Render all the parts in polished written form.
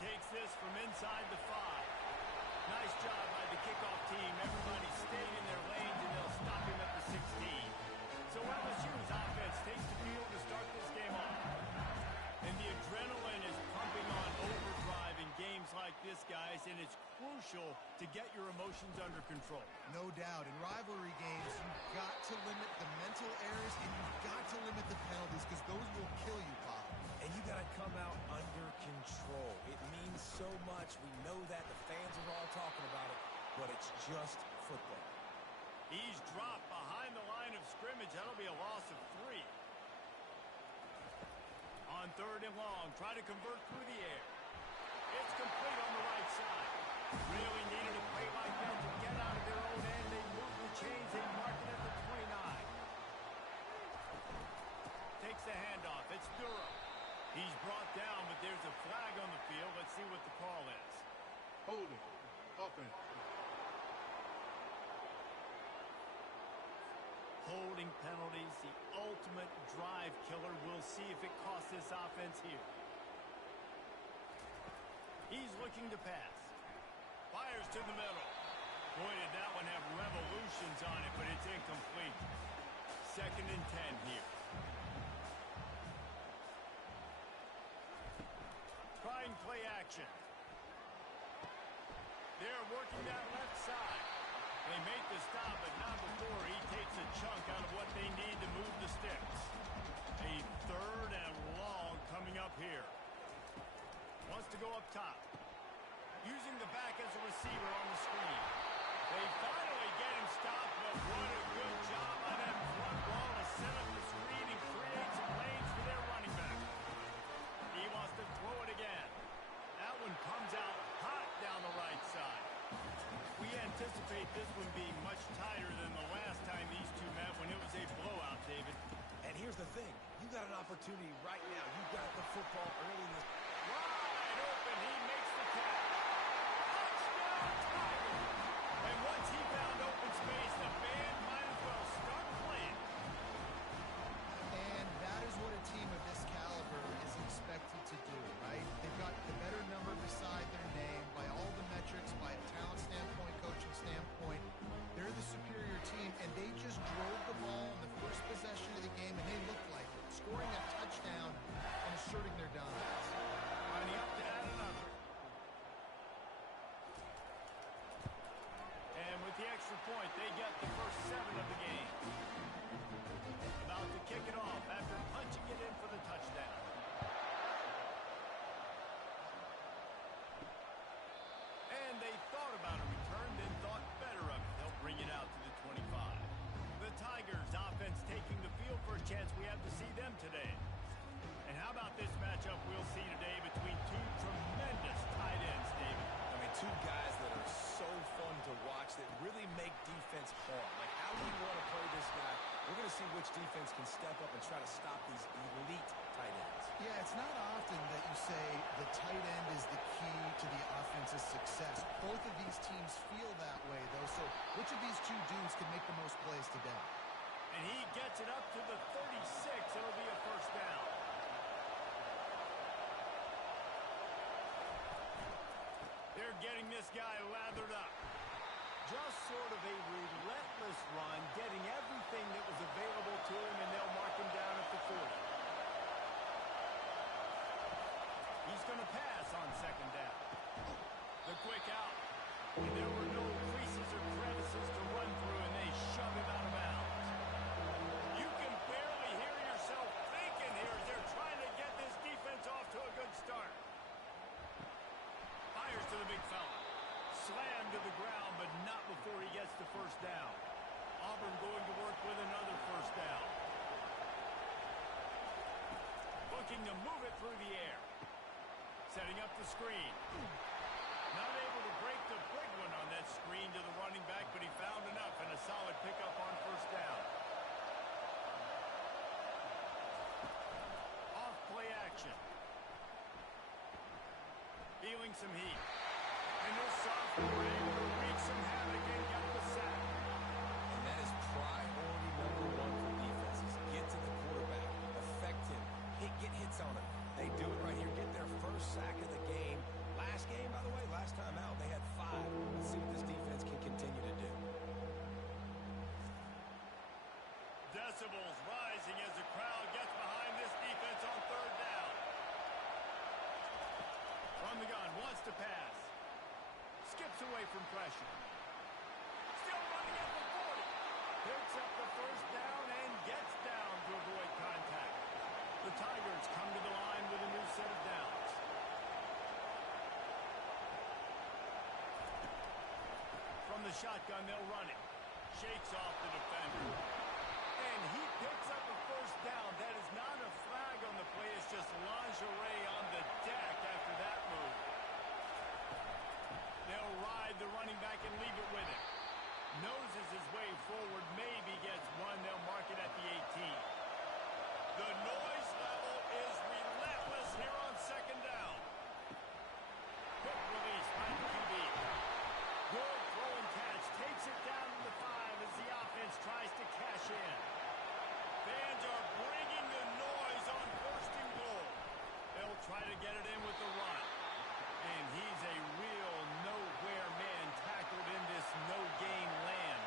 takes this from inside the 5. Nice job by the kickoff team. Everybody stayed in their lanes, and they'll stop him at the 16. So LSU's offense takes the field to start this game off. And the adrenaline is pumping on overdrive in games like this, guys, and it's crucial to get your emotions under control. No doubt. In rivalry games, you've got to limit the mental errors, and you've got to limit the penalties, because those will kill you, Pop. And you got to come out under control. It means so much. We know that. The fans are all talking about it, but it's just football. He's dropped behind the line of scrimmage. That'll be a loss of 3. On 3rd and long, try to convert through the air. It's complete on the right side. Really needed a play like that to get out of their own end. They move the chains. They mark it at the 29. Takes the handoff. It's Durham. He's brought down, but there's a flag on the field. Let's see what the call is. Holding. Offense. Holding penalties, the ultimate drive killer. We'll see if it costs this offense here. He's looking to pass. Fires to the middle. Boy, did that one have revolutions on it, but it's incomplete. 2nd and 10 here. Trying play action. They're working that left side. They make the stop, but not before he takes a chunk out of what they need to move the sticks. A 3rd and long coming up here. Wants to go up top. Using the back as a receiver on the screen. They finally get him stopped, but what a good job on that front wall to set up the screen and create some lanes for their running back. He wants to throw it again. That one comes out hot down the right side. We anticipate this one being much tighter than the last time these two met when it was a blowout, David. And here's the thing. You got an opportunity right now. You got the football early in this. Wide open. He makes the catch. Touchdown, Tigers. And once he found open space, the band might as well start playing. And that is what a team of this caliber is expected to do, right? They've got the better number beside their name by all the metrics, by a talent standpoint, coaching standpoint. They're the superior team, and they just drove the ball in the first possession of the game, and they looked like it, scoring a touchdown and asserting their dominance. Lining up to add another. And with the extra point, they get the first 7 of the game. About to kick it off after punching it in for the touchdown. And they thought about a return, then thought better of it. They'll bring it out to the 25. The Tigers offense taking the field. First chance we have to see them today. And how about this matchup we'll see today between 2 tremendous tight ends, David? I mean, 2 guys that are so fun to watch that really make defense hard. Like, how do you want to play this guy? We're going to see which defense can step up and try to stop these elite tight ends. Yeah, it's not often that you say the tight end is the key to the offense's success. Both of these teams feel that way, though. So which of these 2 dudes can make the most plays today? And he gets it up to the 36. It'll be a first down. They're getting this guy lathered up. Just sort of a relentless run, getting everything that was available to him, and they'll mark him down at the 40. He's going to pass on 2nd down. The quick out. And there were no creases or crevices to run through, and they shove him out of bounds. You can barely hear yourself thinking here as they're trying to get this defense off to a good start. Fires to the big fella. Slammed to the ground, but not before he gets the first down. Auburn going to work with another first down. Looking to move it through the air. Setting up the screen. Not able to break the big one on that screen to the running back, but he found enough and a solid pickup on first down. Off play action. Feeling some heat. And this sophomore able to wreak some havoc and get the sack. And that is priority #1 for defenses. Get to the quarterback. Affect him. Get hits on him. They do it right here. Get their first sack of the game. decibels rising as the crowd gets behind this defense on third down. From the gun, wants to pass. Skips away from pressure. Still running at the 40. Picks up the first down and gets down to avoid contact. The Tigers come to the line with a new set of downs. From the shotgun, they'll run it. Shakes off the defender. And he picks up a first down. That is not a flag on the play. It's just lingerie on the deck after that move. They'll ride the running back and leave it with him. Noses his way forward. Maybe gets one. They'll mark it at the 18. The noise level is relentless here on second down. Quick release by the QB. Good throw and catch. Takes it down to the 5 as the offense tries to cash in. Fans are bringing the noise on first and goal. They'll try to get it in with the run. And he's a real nowhere man tackled in this no-gain land.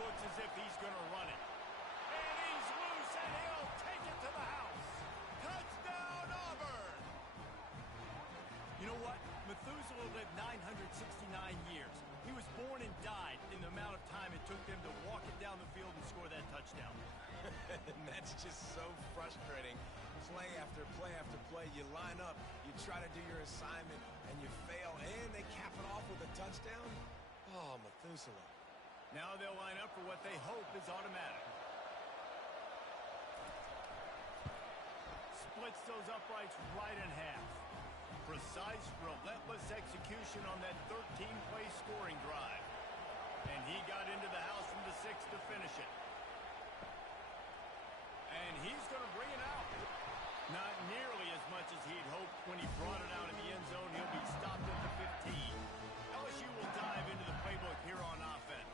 Looks as if he's going to run it. And he's loose, and he'll take it to the house. Touchdown, Auburn! You know what? Methuselah lived 969 years. He was born and died in the amount of time it took them to walk it down the field and score that touchdown. And that's just so frustrating. Play after play after play. You line up, you try to do your assignment, and you fail, and they cap it off with a touchdown? Oh, Methuselah. Now they'll line up for what they hope is automatic. Splits those uprights right in half. Precise, relentless execution on that 13-play scoring drive. And he got into the house from the 6 to finish it. And he's going to bring it out. Not nearly as much as he'd hoped when he brought it out in the end zone. He'll be stopped at the 15. LSU will dive into the playbook here on offense.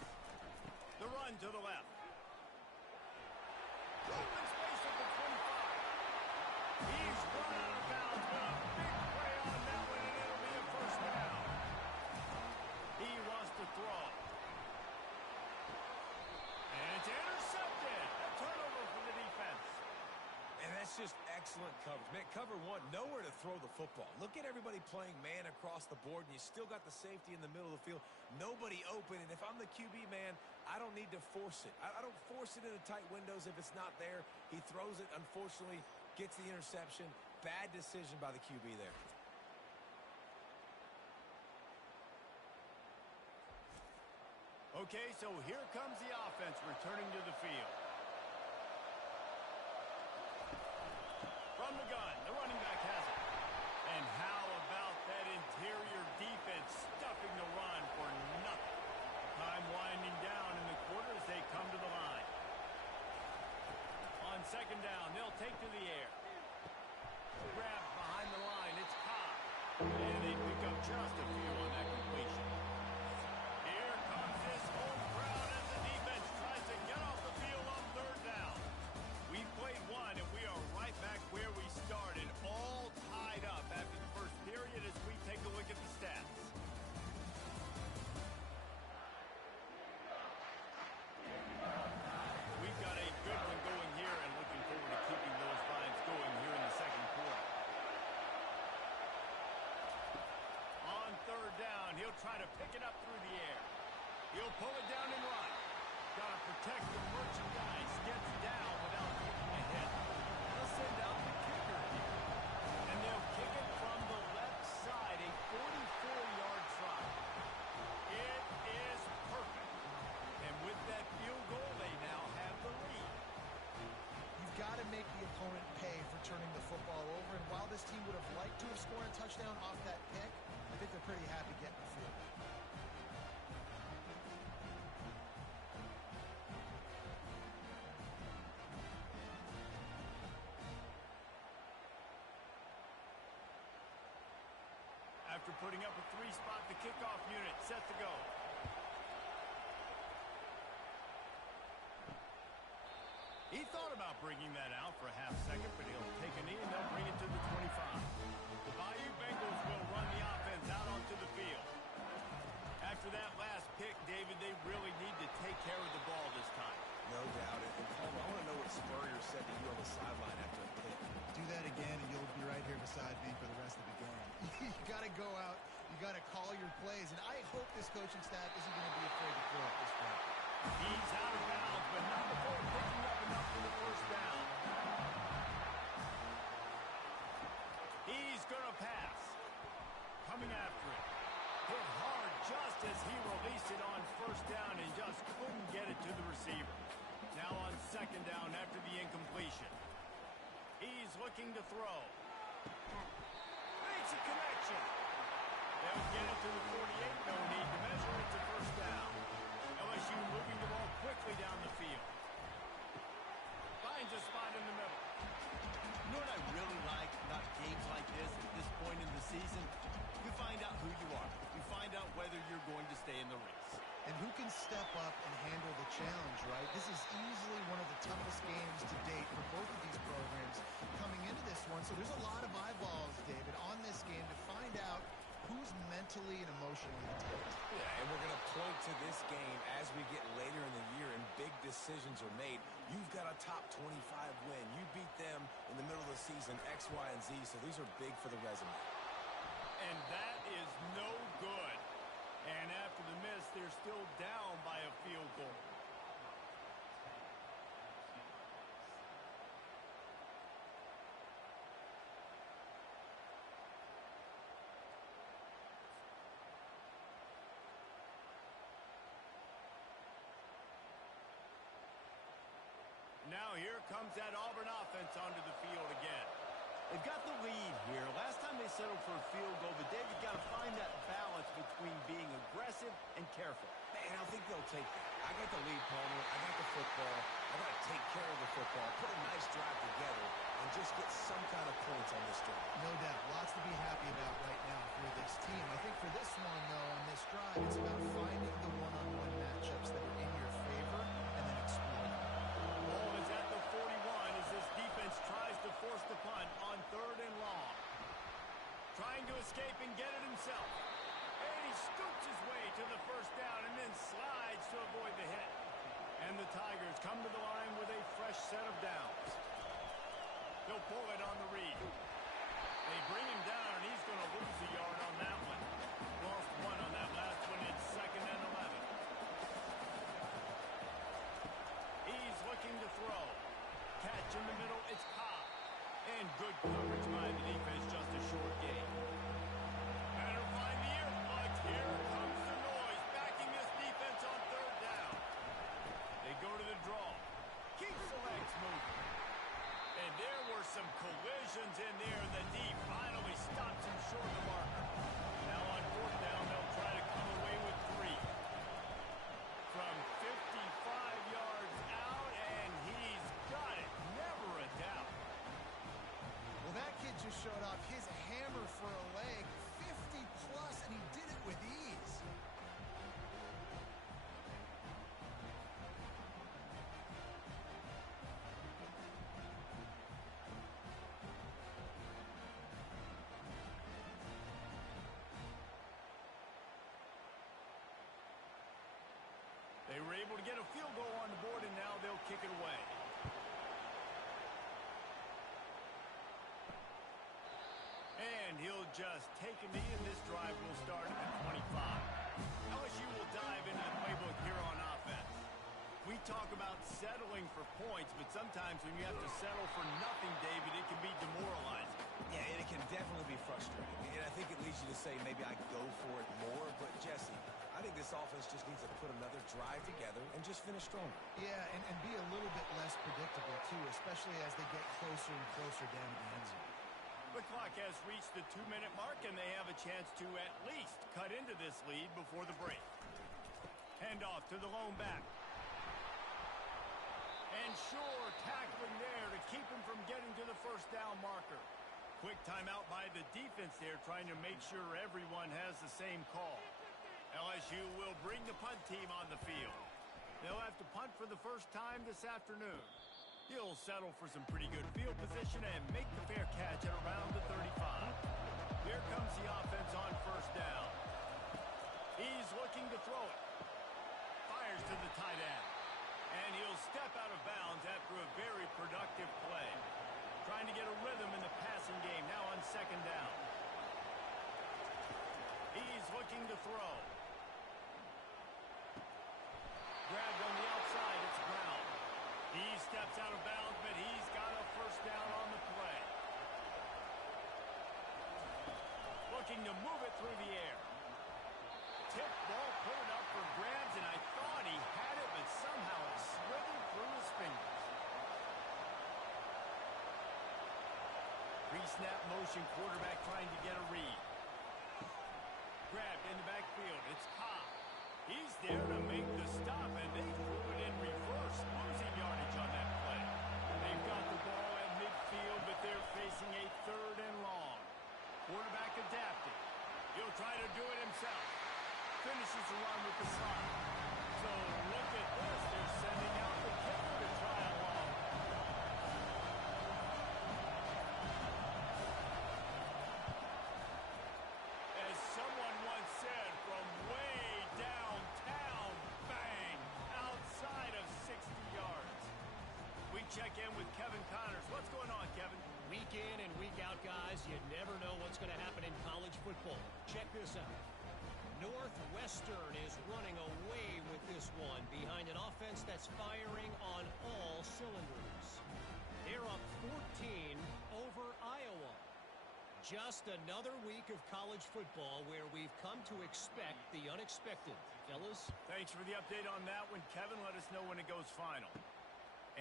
The run to the left. Open space at the 25. He's run out of bounds, but a big play on that one, and it'll be a first down. He wants to throw. And it's intercepted. A turnover for the defense. And that's just excellent coverage. Man, cover one, nowhere to throw the football. Look at everybody playing man across the board, and you still got the safety in the middle of the field. Nobody open, and if I'm the QB, man, I don't need to force it. I don't force it into tight windows if it's not there. He throws it, unfortunately, gets the interception. Bad decision by the QB there. Okay, so here comes the offense returning to the field. From the gun, the running back has it. And how about that interior defense stuffing the run for nothing? Time winding down in the quarter as they come to the line. On second down, they'll take to the air. Grabbed behind the line, it's Cobb. And they pick up just a few on that completion. Here comes this home crowd as the defense tries to get off the field on third down. We played one, and we are right back where we started, all tied up after the first period as we take a look at the stats. We've got a good one going here and looking forward to keeping those vibes going here in the second quarter. On third down, he'll try to pick it up through the air. He'll pull it down and run. Got to protect the merchandise. Gets down without taking a hit. They'll send out the kicker here. And they'll kick it from the left side, a 44-yard try. It is perfect. And with that field goal, they now have the lead. You've got to make the opponent pay for turning the football over. And while this team would have liked to have scored a touchdown off that pick, I think they're pretty happy getting the field. After putting up a 3-spot, the kickoff unit set to go. He thought about bringing that out for a half second, but he'll take a knee and they'll bring it to the 25. The Bayou Bengals will run the offense out onto the field. After After that last pick, David, they really need to take care of the ball this time. No doubt. And Palmer, I want to know what Spurrier said to you on the sideline after a pick. Do that again, and you'll be right here beside me for the rest of the game. You got to go out. You got to call your plays. And I hope this coaching staff isn't going to be afraid to throw at this point. He's out of bounds, but not before picking up enough for the first down. He's going to pass. Coming after it. Hit hard just as he released it on first down and just couldn't get it to the receiver. Now on second down after the incompletion. He's looking to throw. Makes a connection. They'll get it to the 48. No need to measure it to first down. LSU moving the ball quickly down the field. Finds a spot in the middle. You know what I really like about games like this at this point in the season? You find out who you are. You find out whether you're going to stay in the race. And who can step up and handle the challenge, right? This is easily one of the toughest games to date for both of these programs coming into this one. So there's a lot of eyeballs, David, on this game to find out who's mentally and emotionally the toughest. Yeah, and we're going to point to this game as we get later in the year and big decisions are made. You've got a top 25 win. You beat them in the middle of the season, X, Y, and Z, so these are big for the resume. And that is no good. And after the miss, they're still down by a field goal. Now here comes that Auburn offense onto the field again. They've got the lead here. Last time they settled for a field goal, but David got to find that balance between being aggressive and careful. And I think they'll take that. I got the lead, Palmer. I got the football. I got to take care of the football, put a nice drive together, and just get some kind of points on this drive. No doubt. Lots to be happy about right now for this team. I think for this one, though, on this drive, it's about finding the one-on-one matchups that are in your favor and then exploiting them. Ball is at the 41 as this defense tries to force the punt on third and long. Trying to escape and get it himself. And he scoops his way to the first down and then slides to avoid the hit. And the Tigers come to the line with a fresh set of downs. They'll pull it on the read. They bring him down, and he's going to lose a yard on that one. Lost one on that last one. It's second and 11. He's looking to throw. Catch in the middle. It's Cobb. And good coverage by the defense. Just a short gain. Better find the earplugs. Here comes the noise. Backing this defense on third down. They go to the draw. Keeps the legs moving. And there were some collisions in there. The D finally stops him short of the marker. Now on fourth down, they'll try to come away with 3. From 55 yards out, and he's got it. Never a doubt. Well, that kid just showed off his hammer for a leg, 50-plus, and he did it with ease. They were able to get a field goal on the board, and now they'll kick it away. And he'll just take a knee, and this drive will start at the 25. LSU will dive into the playbook here on offense. We talk about settling for points, but sometimes when you have to settle for nothing, David, it can be demoralizing. Yeah, and it can definitely be frustrating. And I think it leads you to say maybe I go for it more. But, Jesse, I think this offense just needs to put another drive together and just finish stronger. Yeah, and be a little bit less predictable, too, especially as they get closer and closer down to the end zone. The clock has reached the 2-minute mark, and they have a chance to at least cut into this lead before the break. Handoff to the lone back. And sure, tackling there to keep him from getting to the first down marker. Quick timeout by the defense there, trying to make sure everyone has the same call. LSU will bring the punt team on the field. They'll have to punt for the first time this afternoon. He'll settle for some pretty good field position and make the fair catch at around the 35. Here comes the offense on first down. He's looking to throw it. Fires to the tight end. And he'll step out of bounds after a very productive play. Trying to get a rhythm in the passing game now on second down. He's looking to throw. Grabbed on the outside. It's Brown. He steps out of bounds, but he's got a first down on the play. Looking to move it through the air. Tip ball, put it up for grabs, and I thought he had it, but somehow it slithered through his fingers. Pre-snap motion, quarterback trying to get a read. Grabbed in the backfield. It's Cobb. He's there to make the stop, and they threw it in reverse, losing yardage on that play. They've got the ball at midfield, but they're facing a third and long. Quarterback adapting. He'll try to do it himself. Finishes the run with the slide. So look at this. They're sending out the kicker to try along. As someone once said, from way downtown, bang, outside of 60 yards. We check in with Kevin Connors. What's going on, Kevin? Week in and week out, guys, you never know what's going to happen in college football. Check this out. Northwestern is running away with this one behind an offense that's firing on all cylinders. They're up 14 over Iowa. Just another week of college football where we've come to expect the unexpected. Fellas? Thanks for the update on that one, Kevin. Let us know when it goes final.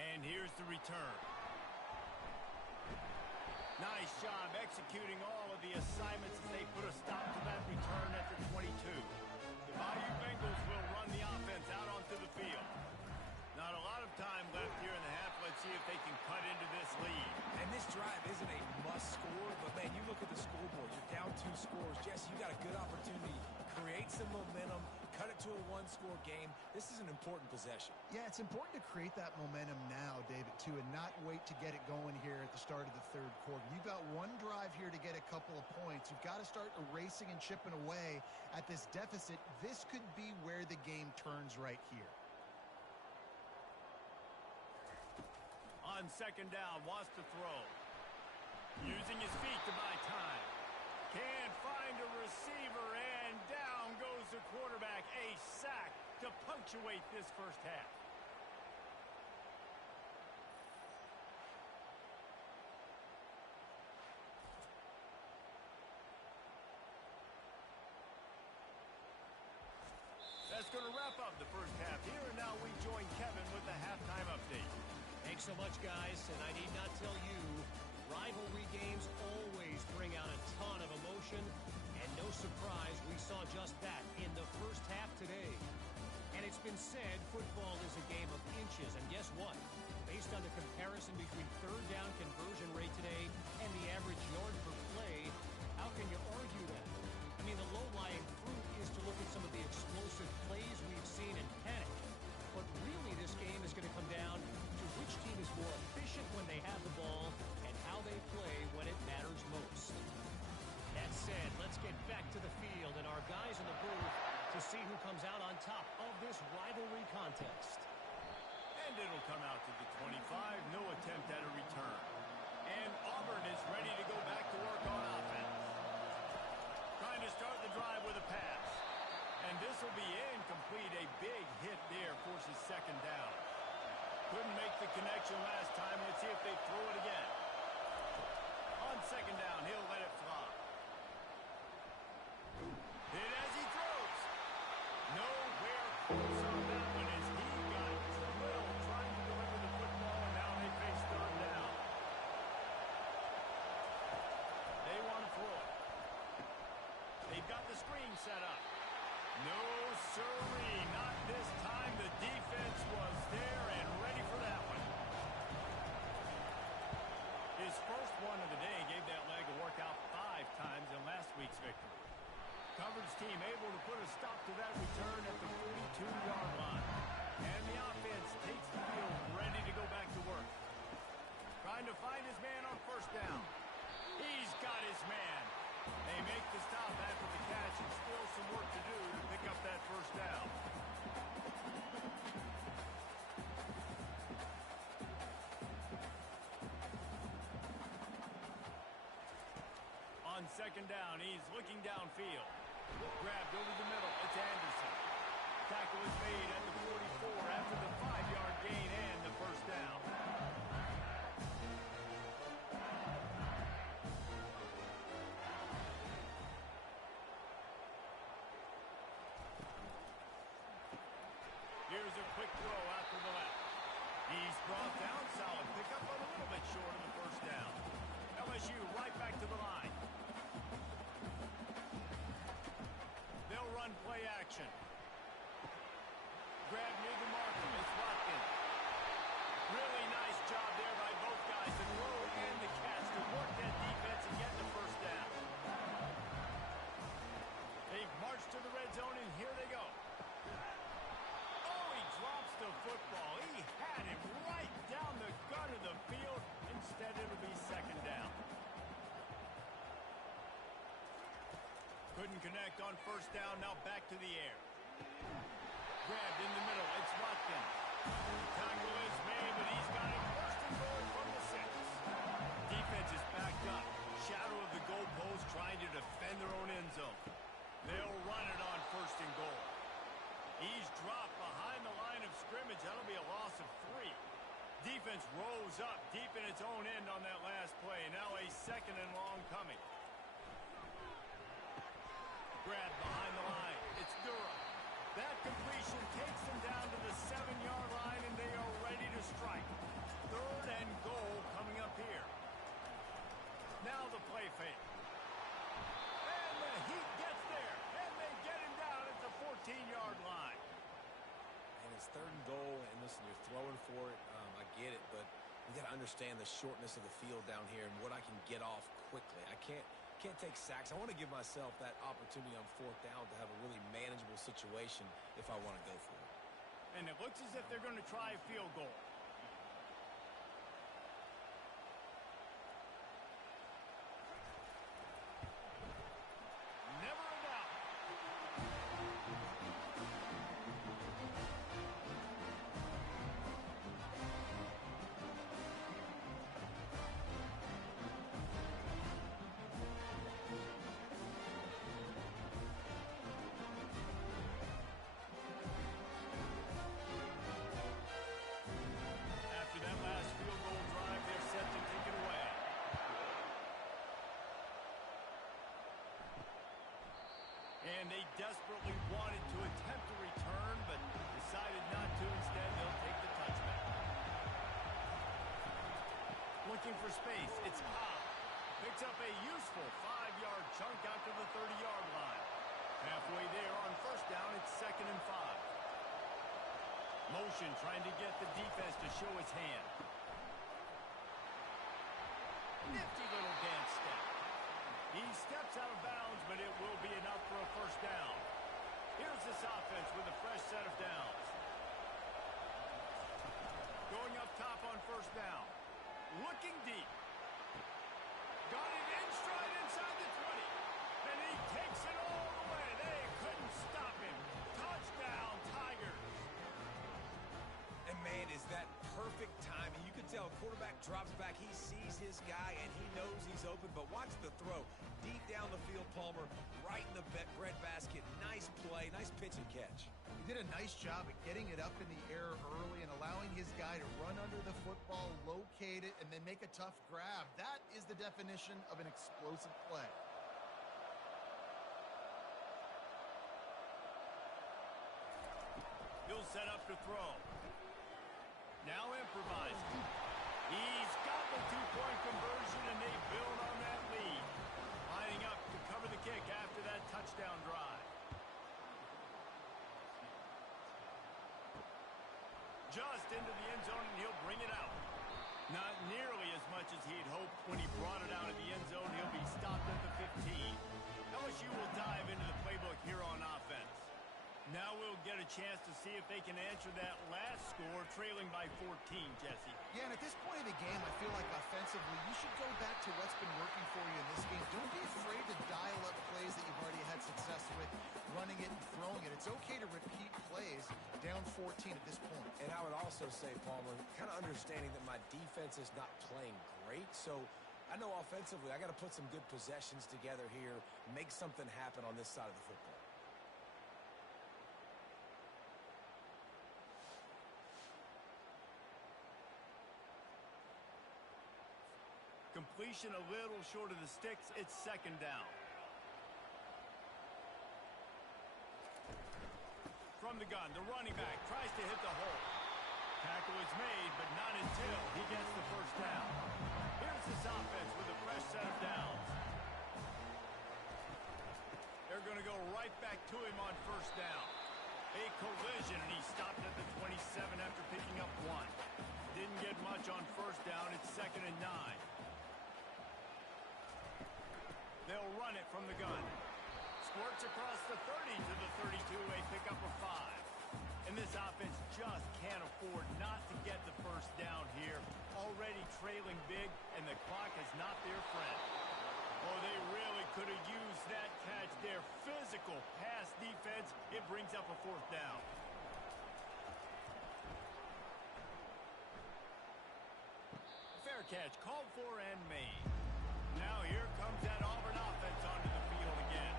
And here's the return. Nice job executing all of the assignments as they put a stop to that return at the 22. The Bayou Bengals will run the offense out onto the field. Not a lot of time left here in the half. Let's see if they can cut into this lead. And this drive isn't a must score, but man, you look at the scoreboard. You're down 2 scores. Jesse, you got a good opportunity. Create some momentum. Cut it to a 1-score game. This is an important possession. Yeah, it's important to create that momentum now, David, too, and not wait to get it going here at the start of the third quarter. You've got one drive here to get a couple of points. You've got to start erasing and chipping away at this deficit. This could be where the game turns right here. On second down, wants to throw. Using his feet to buy time. Can't find a receiver, and down goes the quarterback. A sack to punctuate this first half. That's going to wrap up the first half here, and now we join Kevin with the halftime update. Thanks so much, guys, and I need not tell you, rivalry games always bring out a ton of emotion, and no surprise, we saw just that in the first half today. And it's been said football is a game of inches, and guess what? Based on the comparison between third down conversion rate today and the average yard per play, how can you argue that? I mean, the low-lying fruit is to look at some of the explosive plays we've seen and panic. But really, this game is going to come down to which team is more efficient when they have the ball and how they play when it matters most. That said, let's get back to the field and our guys in the booth to see who comes out on top of this rivalry contest. And it'll come out to the 25. No attempt at a return. And Auburn is ready to go back to work on offense. Trying to start the drive with a pass. And this will be incomplete. A big hit there forces second down. Couldn't make the connection last time. Let's see if they throw it again. On second down, he'll let it fly. Hit as he throws. Nowhere close on that one as he got drilled trying to deliver the football, and now they face third down. They want to throw it. They've got the screen set up. No, sirree, not this time. The defense was there and ready for that one. His first one of the day gave that leg a workout 5 times in last week's victory. Coverage team able to put a stop to that return at the 42-yard line. And the offense takes the field ready to go back to work. Trying to find his man on first down. He's got his man. They make the stop after the catch and still some work to do to pick up second down. He's looking downfield. Grabbed over the middle. It's Anderson. Tackle is made at the 44 after the 5-yard gain and the first down. Here's a quick throw out to the left. He's brought down solid. Pick up a little bit short of the first down. LSU right back to the line. They'll run play action. Grab near the marker. It's Watkins. Really nice job there by both guys to throw and the catch to work that defense and get the first down. They've marched to the red zone, and here they go. Oh, he drops the football. He had him right down the gut of the field. Instead, it'll be second down. Couldn't connect on first down. Now back to the air. Grabbed in the middle. It's Watkins. Tackle is made, but he's got it first and goal from the 6. Defense is backed up. Shadow of the goalpost trying to defend their own end zone. They'll run it on first and goal. He's dropped behind the line of scrimmage. That'll be a loss of 3. Defense rose up deep in its own end on that last play. Now a second and long coming. Grabbed behind the line. It's Durham. That completion takes them down to the 7-yard line, and they are ready to strike. Third and goal coming up here. Now the play fake. And the Heat gets there, and they get him down at the 14-yard line. And it's third and goal, and listen, you're throwing for it. I get it, but you got to understand the shortness of the field down here and what I can get off quickly. I can't take sacks. I want to give myself that opportunity on fourth down to have a really manageable situation if I want to go for it. And it looks as if they're going to try a field goal. Never a doubt. After that last field goal drive, they're set to take it away. And they desperately wanted to attempt a return, but decided not to. Instead, they'll take the touchback. Looking for space. It's Cobb. Picks up a useful 5-yard chunk out to the 30-yard line. Halfway there on first down, it's second and 5. Motion trying to get the defense to show its hand. Nifty little dance step. He steps out of bounds, but it will be enough for a first down. Here's this offense with a fresh set of downs. Going up top on first down. Looking deep. Got it in stride inside the 20. And he takes it all the way. They couldn't stop him. Touchdown, Tigers. And man, is that perfect timing. You can tell quarterback drops back. He sees his guy, and he knows he's open. But watch the throw. Deep down the field, Palmer, right in the breadbasket. Nice play, nice pitch and catch. He did a nice job at getting it up in the air early and allowing his guy to run under the football, locate it, and then make a tough grab. That is the definition of an explosive play. He'll set up to throw. Now improvising. He's got the 2-point conversion, and they build on that lead. Lining up to cover the kick after that touchdown drive. Just into the end zone, and he'll bring it out. Not nearly as much as he'd hoped when he brought it out of the end zone. He'll be stopped at the 15. LSU will dive into the playbook here on offense. Now we'll get a chance to see if they can answer that last score, trailing by 14, Jesse. Yeah, and at this point of the game, I feel like offensively, you should go back to what's been working for you in this game. Don't be afraid to dial up plays that you've already had success with, running it and throwing it. It's okay to repeat plays down 14 at this point. And I would also say, Palmer, kind of understanding that my defense is not playing great, so I know offensively I got to put some good possessions together here, make something happen on this side of the football. Completion a little short of the sticks. It's second down. From the gun, the running back tries to hit the hole. Tackle is made, but not until he gets the first down. Here's this offense with a fresh set of downs. They're going to go right back to him on first down. A collision, and he stopped at the 27 after picking up one. Didn't get much on first down. It's 2nd and 9. They'll run it from the gun. Squirts across the 30 to the 32, a pickup of 5. And this offense just can't afford not to get the first down here. Already trailing big, and the clock is not their friend. Oh, they really could have used that catch. Their physical pass defense, it brings up a 4th down. Fair catch, called for and made. Now here comes that Auburn offense onto the field again.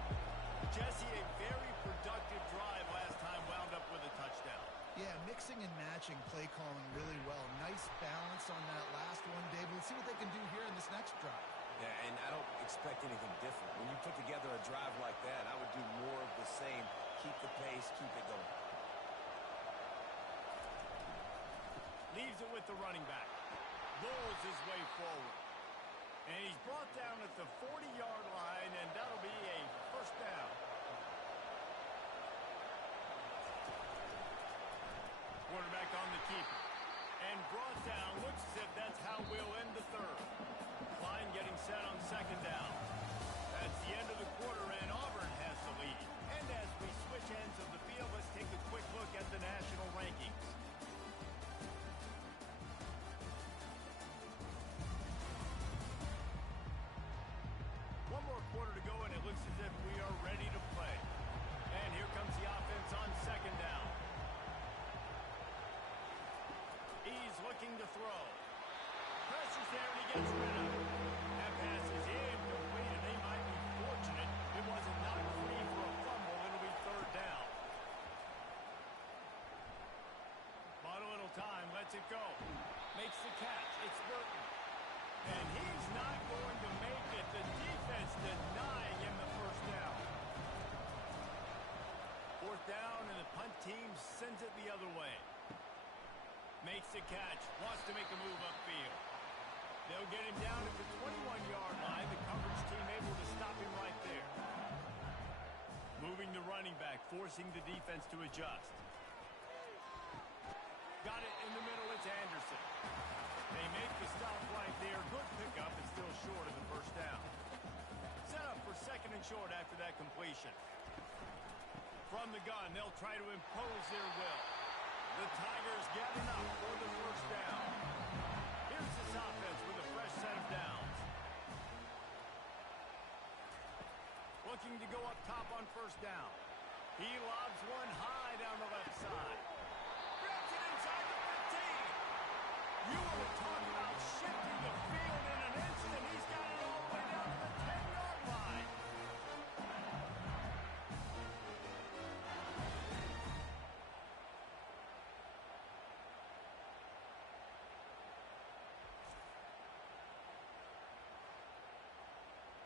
Jesse, a very productive drive last time, wound up with a touchdown. Yeah, mixing and matching play calling really well. Nice balance on that last one, David. Let's see what they can do here in this next drive. Yeah, and I don't expect anything different. When you put together a drive like that, I would do more of the same. Keep the pace, keep it going. Leaves it with the running back. Rolls his way forward. And he's brought down at the 40-yard line, and that'll be a first down. Quarterback on the keeper. And brought down. Looks as if that's how we'll end the third. Klein getting set on second down. That's the end of the quarter, and Auburn has the lead. And as we switch ends of the field, let's take a quick look at the national rankings. One more quarter to go, and it looks as if we are ready to play. And here comes the offense on second down. He's looking to throw. Pressure's there, and he gets rid of it. That pass is incomplete, and they might be fortunate it wasn't knocked free for a fumble. It'll be third down. Bought a little time, lets it go. Makes the catch. It's Burton. And he's not going to make it. The defense denying him the first down. Fourth down, and the punt team sends it the other way. Makes the catch. Wants to make a move upfield. They'll get him down at the 21-yard line. The coverage team able to stop him right there. Moving the running back, forcing the defense to adjust. Got it in the middle. It's Anderson. They make the stop right there. Good pickup, and still short of the first down. Set up for second and short after that completion. From the gun, they'll try to impose their will. The Tigers get enough for the first down. Here's this offense with a fresh set of downs. Looking to go up top on first down. He lobs one high down the left side. Grabs it inside the 15. You want to talk about shifting the field in an instant. He's got it all the way down to the 10-yard line.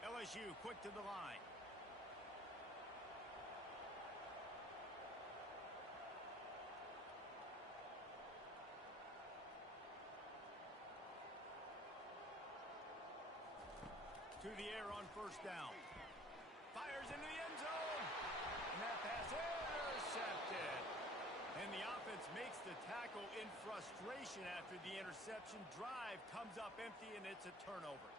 LSU quick to the line. To the air on first down. Fires into the end zone. And that pass intercepted. And the offense makes the tackle in frustration after the interception. Drive comes up empty, and it's a turnover.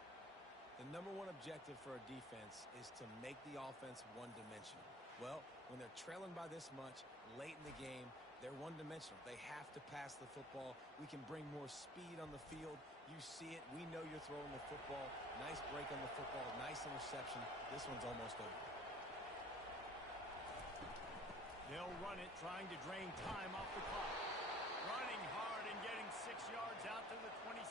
The number one objective for a defense is to make the offense one-dimensional. Well, when they're trailing by this much late in the game, they're one-dimensional. They have to pass the football. We can bring more speed on the field. You see it. We know you're throwing the football. Nice break on the football. Nice interception. This one's almost over. They'll run it, trying to drain time off the clock. Running hard and getting 6 yards out to the 26.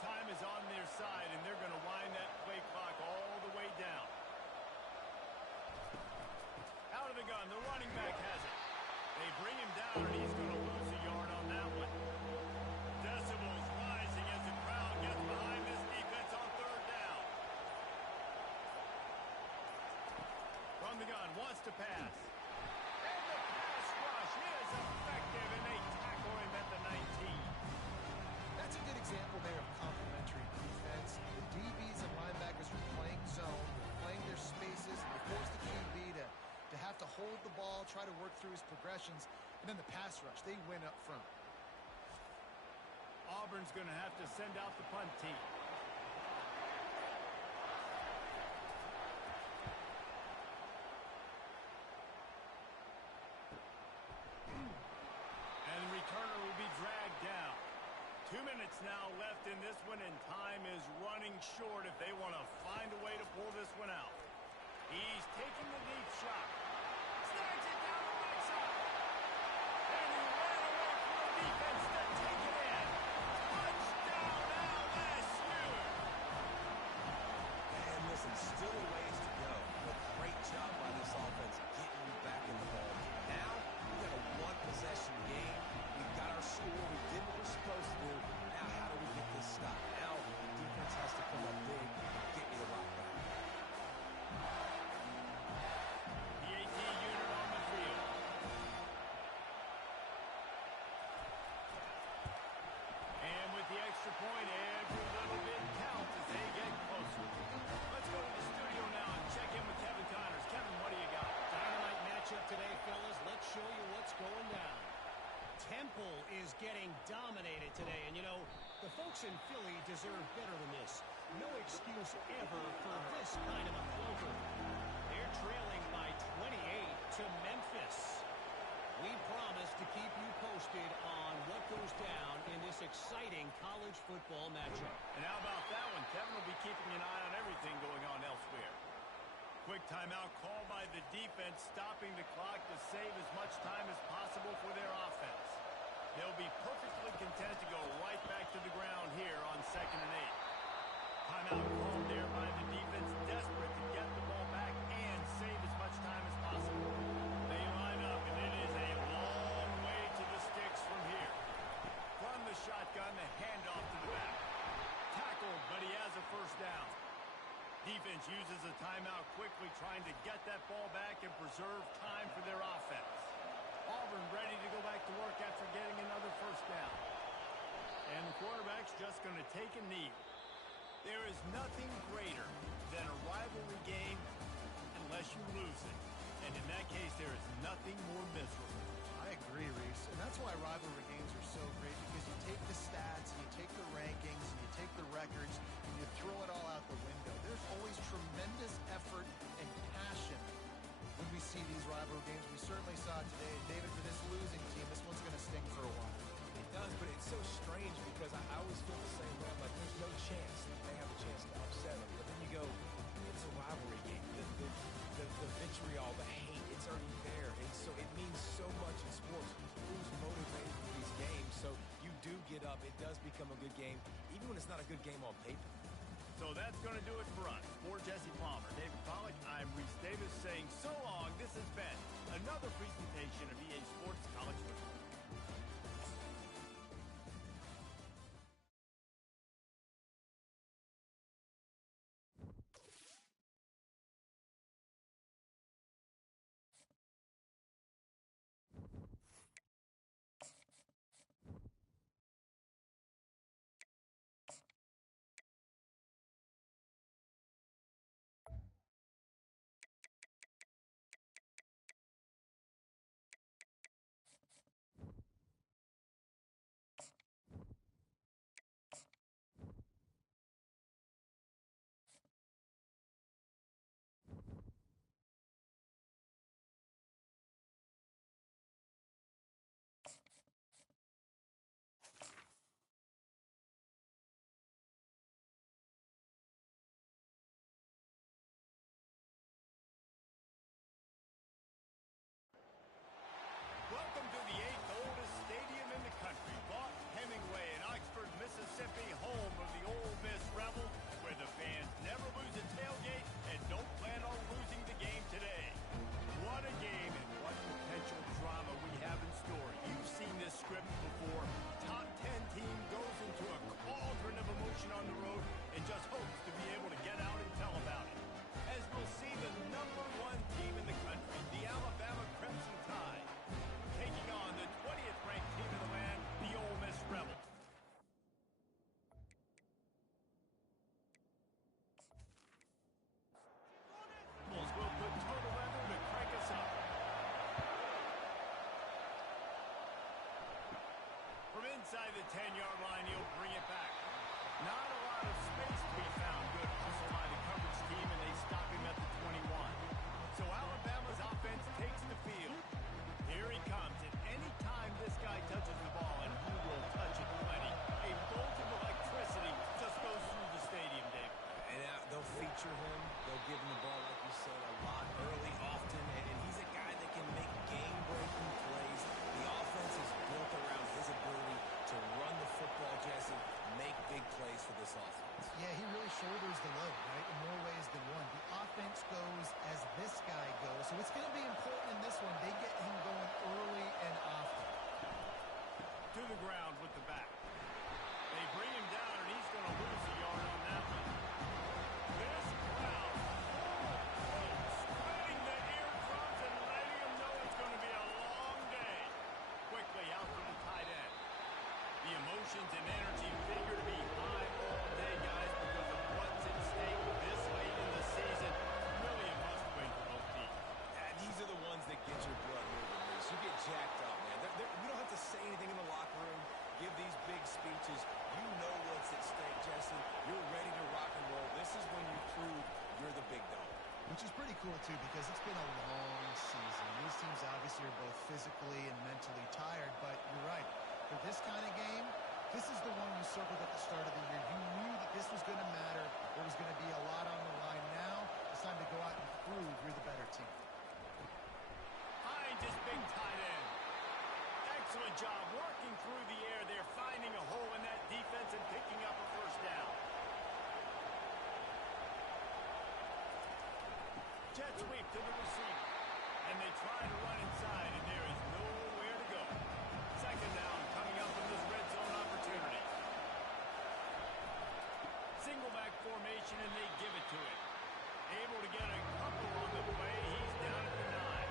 Time is on their side, and they're going to wind that play clock all the way down. Out of the gun, the running back has it. They bring him down, and he's going to lose a yard on that one. Decibels rising as the crowd gets behind this defense on third down. From the gun, wants to pass. And the pass rush is effective, and they tackle him at the 19. That's a good example there of complementary defense. The DBs and linebackers are playing zone, they're playing their spaces, and they force the QB to have to hold the ball, try to work through his progressions, and then the pass rush, they win up front. Auburn's going to have to send out the punt team. And the returner will be dragged down. 2 minutes now left in this one, and time is running short if they want to find a way to pull this one out. He's taking the deep shot. Snags it down the right side. And he ran away from the defense to take it in. Touchdown LSU. And listen, still a ways to go, but great job by this offense getting you back in the ball. Now, we got a one-possession game. We've got our score. We did what we're supposed to do. Now, how do we get this stop? Now, the defense has to come up big and get me the rock back. The AT unit on the field. And with the extra point, every little bit counts as they get closer. Let's go to the studio now and check in with Kevin Connors. Kevin, what do you got? Dynamite matchup today, fellas. Let's show you what's going down. Temple is getting dominated today, and you know, the folks in Philly deserve better than this. No excuse ever for this kind of a floater. They're trailing by 28 to Memphis. We promise to keep you posted on what goes down in this exciting college football matchup. And how about that one? Kevin will be keeping an eye on everything going on elsewhere. Quick timeout call by the defense, stopping the clock to save as much time as possible for their offense. They'll be perfectly content to go right back to the ground here on 2nd and 8. Timeout called there by the defense, desperate to get the ball back and save as much time as possible. They line up, and it is a long way to the sticks from here. From the shotgun, the handoff to the back. Tackled, but he has a first down. Defense uses a timeout quickly, trying to get that ball back and preserve time for their offense. Auburn ready to go back to work after getting another first down. And the quarterback's just going to take a knee. There is nothing greater than a rivalry game unless you lose it. And in that case, there is nothing more miserable. I agree, Reese. And that's why rivalry games are so great, because you take the stats, and you take the rankings, and you take the records, and you throw it all out the window. There's always tremendous effort and passion when we see these rivalry games. We certainly saw it today. David, for this losing team, this one's going to sting for a while. It does, but it's so strange because I always feel the same way. I'm like, there's no chance that they have a chance to upset them. But then you go, it's a rivalry game. The vitriol, the hate, it's already there. And so it means so much in sports. Who's motivated for these games? So you do get up. It does become a good game, even when it's not a good game on paper. So that's going to do it for us. For Jesse Palmer, David Pollack, I'm Reese Davis saying so long. This has been another presentation of EA Sports College Football. Mississippi, home of the Ole Miss Rebels, where the fans never lose a tailgate and don't plan on losing the game today. What a game and what potential drama we have in store. You've seen this script before. Top 10 team goes into a cauldron of emotion on the road and just hopes to be able to get out and tell about it. As we'll see the #1 team in the country, the Alabama Crimson Tide, taking on the 20th ranked team in the land, the Ole Miss Rebels. Rebels will put total weather to crank us up. From inside the 10-yard line, he'll bring it back. Not a lot of space to be found. Good hustle by the coverage team, and they stop him at the 21. So Alabama's offense takes the field. Here he comes, and any time this guy touches the ball, and he will touch it plenty, a bolt of electricity just goes through the stadium, Dave. And they'll feature him. They'll give him the ball, like you said, a lot early, often. And he's a guy that can make game-breaking plays. The offense is built around his ability to run the football, Jesse, make big plays for this offense. Yeah, he really shoulders the load, right, in more ways than one. The offense goes as this guy goes. So it's going to be important in this one. They get him going early and often. To the ground with the back. They bring him down, and he's going to lose a yard on that one. This crowd, spreading the eardrums and letting him know it's going to be a long day. Quickly out to the tight end. The emotions and energy figure to be high all day, guys, because of what's at stake this late in the season. Really a must-win for both teams. And these are the ones that get your blood moving, Reese. You get jacked up, man. We don't have to say anything in the locker room, give these big speeches. You know what's at stake, Jesse. You're ready to rock and roll. This is when you prove you're the big dog. Which is pretty cool, too, because it's been a long season. These teams obviously are both physically and mentally tired, but you're right. For this kind of game, this is the one you circled at the start of the year. You knew that this was going to matter. There was going to be a lot on the line. Now it's time to go out and prove you're the better team. Hines is big tight end. Excellent job working through the air there, finding a hole in that defense and picking up a first down. Jet sweep to the receiver. And they try to run inside, and there is nowhere to go. Second down coming up in this red zone opportunity. Single back formation, and they give it to him. Able to get a couple on the play. He's down at the 9.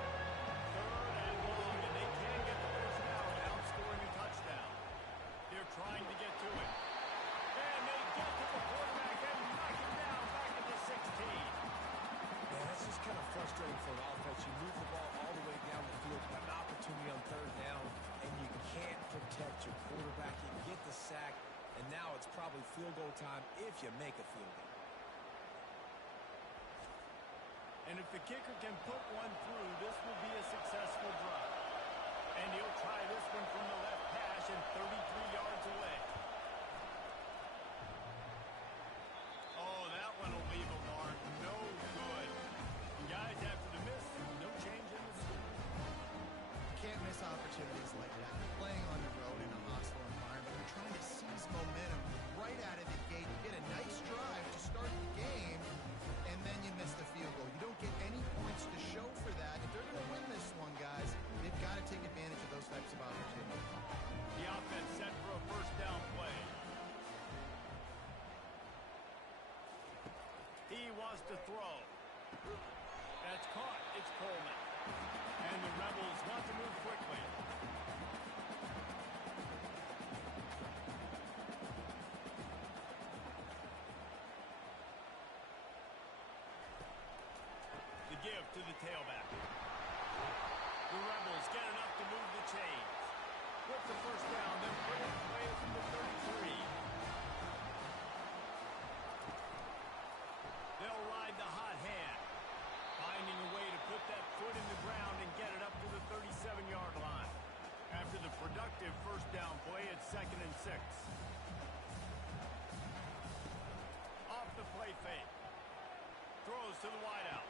Third and long, and they can get the first down without scoring a touchdown. They're trying to get to it. And they get to the quarterback and knock him down back at the 16. Man, that's just kind of frustrating for an offense. You move the ball all the way down the field, got an opportunity on third down, and you can't protect your quarterback. You get the sack, and now it's probably field goal time if you make a field goal. And if the kicker can put one through, this will be a successful drive. And he'll try this one from the left hash and 33 yards away. Oh, that one will leave a mark. No good. And guys, after the miss, no change in the score. You can't miss opportunities like that. You're playing on the road in a hostile environment. You're trying to seize momentum right out of the gate. You get a nice drive to start the game, and then you miss the field goal. You don't get any points to show for that. If they're going to win this one, guys, they've got to take advantage of those types of opportunities. The offense set for a first down play. He wants to throw. That's caught. It's Coleman. And the Rebels want to move quickly. The give to the tailback. The Rebels get enough to move the chains. With the first down, then put it away from the 33. They'll ride the hot hand, finding a way to put that foot in the ground and get it up to the 37-yard line. After the productive first down play, it's 2nd and 6. Off the play fake. Throws to the wideout.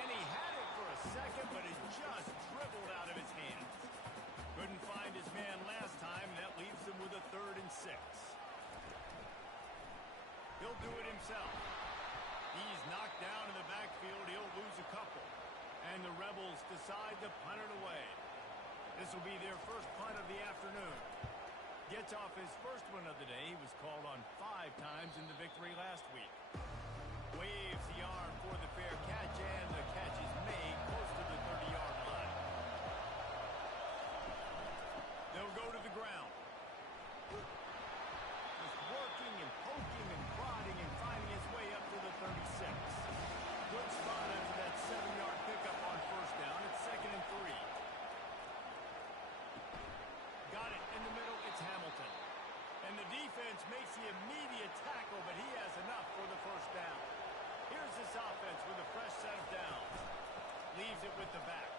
And he had it for a second, but it just dribbled out of his hands. Couldn't find his man last time, and that leaves him with a 3rd and 6. He'll do it himself. He's knocked down in the backfield. He'll lose a couple. And the Rebels decide to punt it away. This will be their first punt of the afternoon. Gets off his first one of the day. He was called on 5 times in the victory last week. Waves the arm for the fair catch, and the catch is made close to the 30-yard line. They'll go to the ground. Just working and poking and prodding and finding his way up to the 36. Good spot after that 7-yard pickup on first down. It's 2nd and 3. Got it in the middle. It's Hamilton. And the defense makes the immediate tackle, but he has enough for the first down. Here's this offense with a fresh set of downs. Leaves it with the back.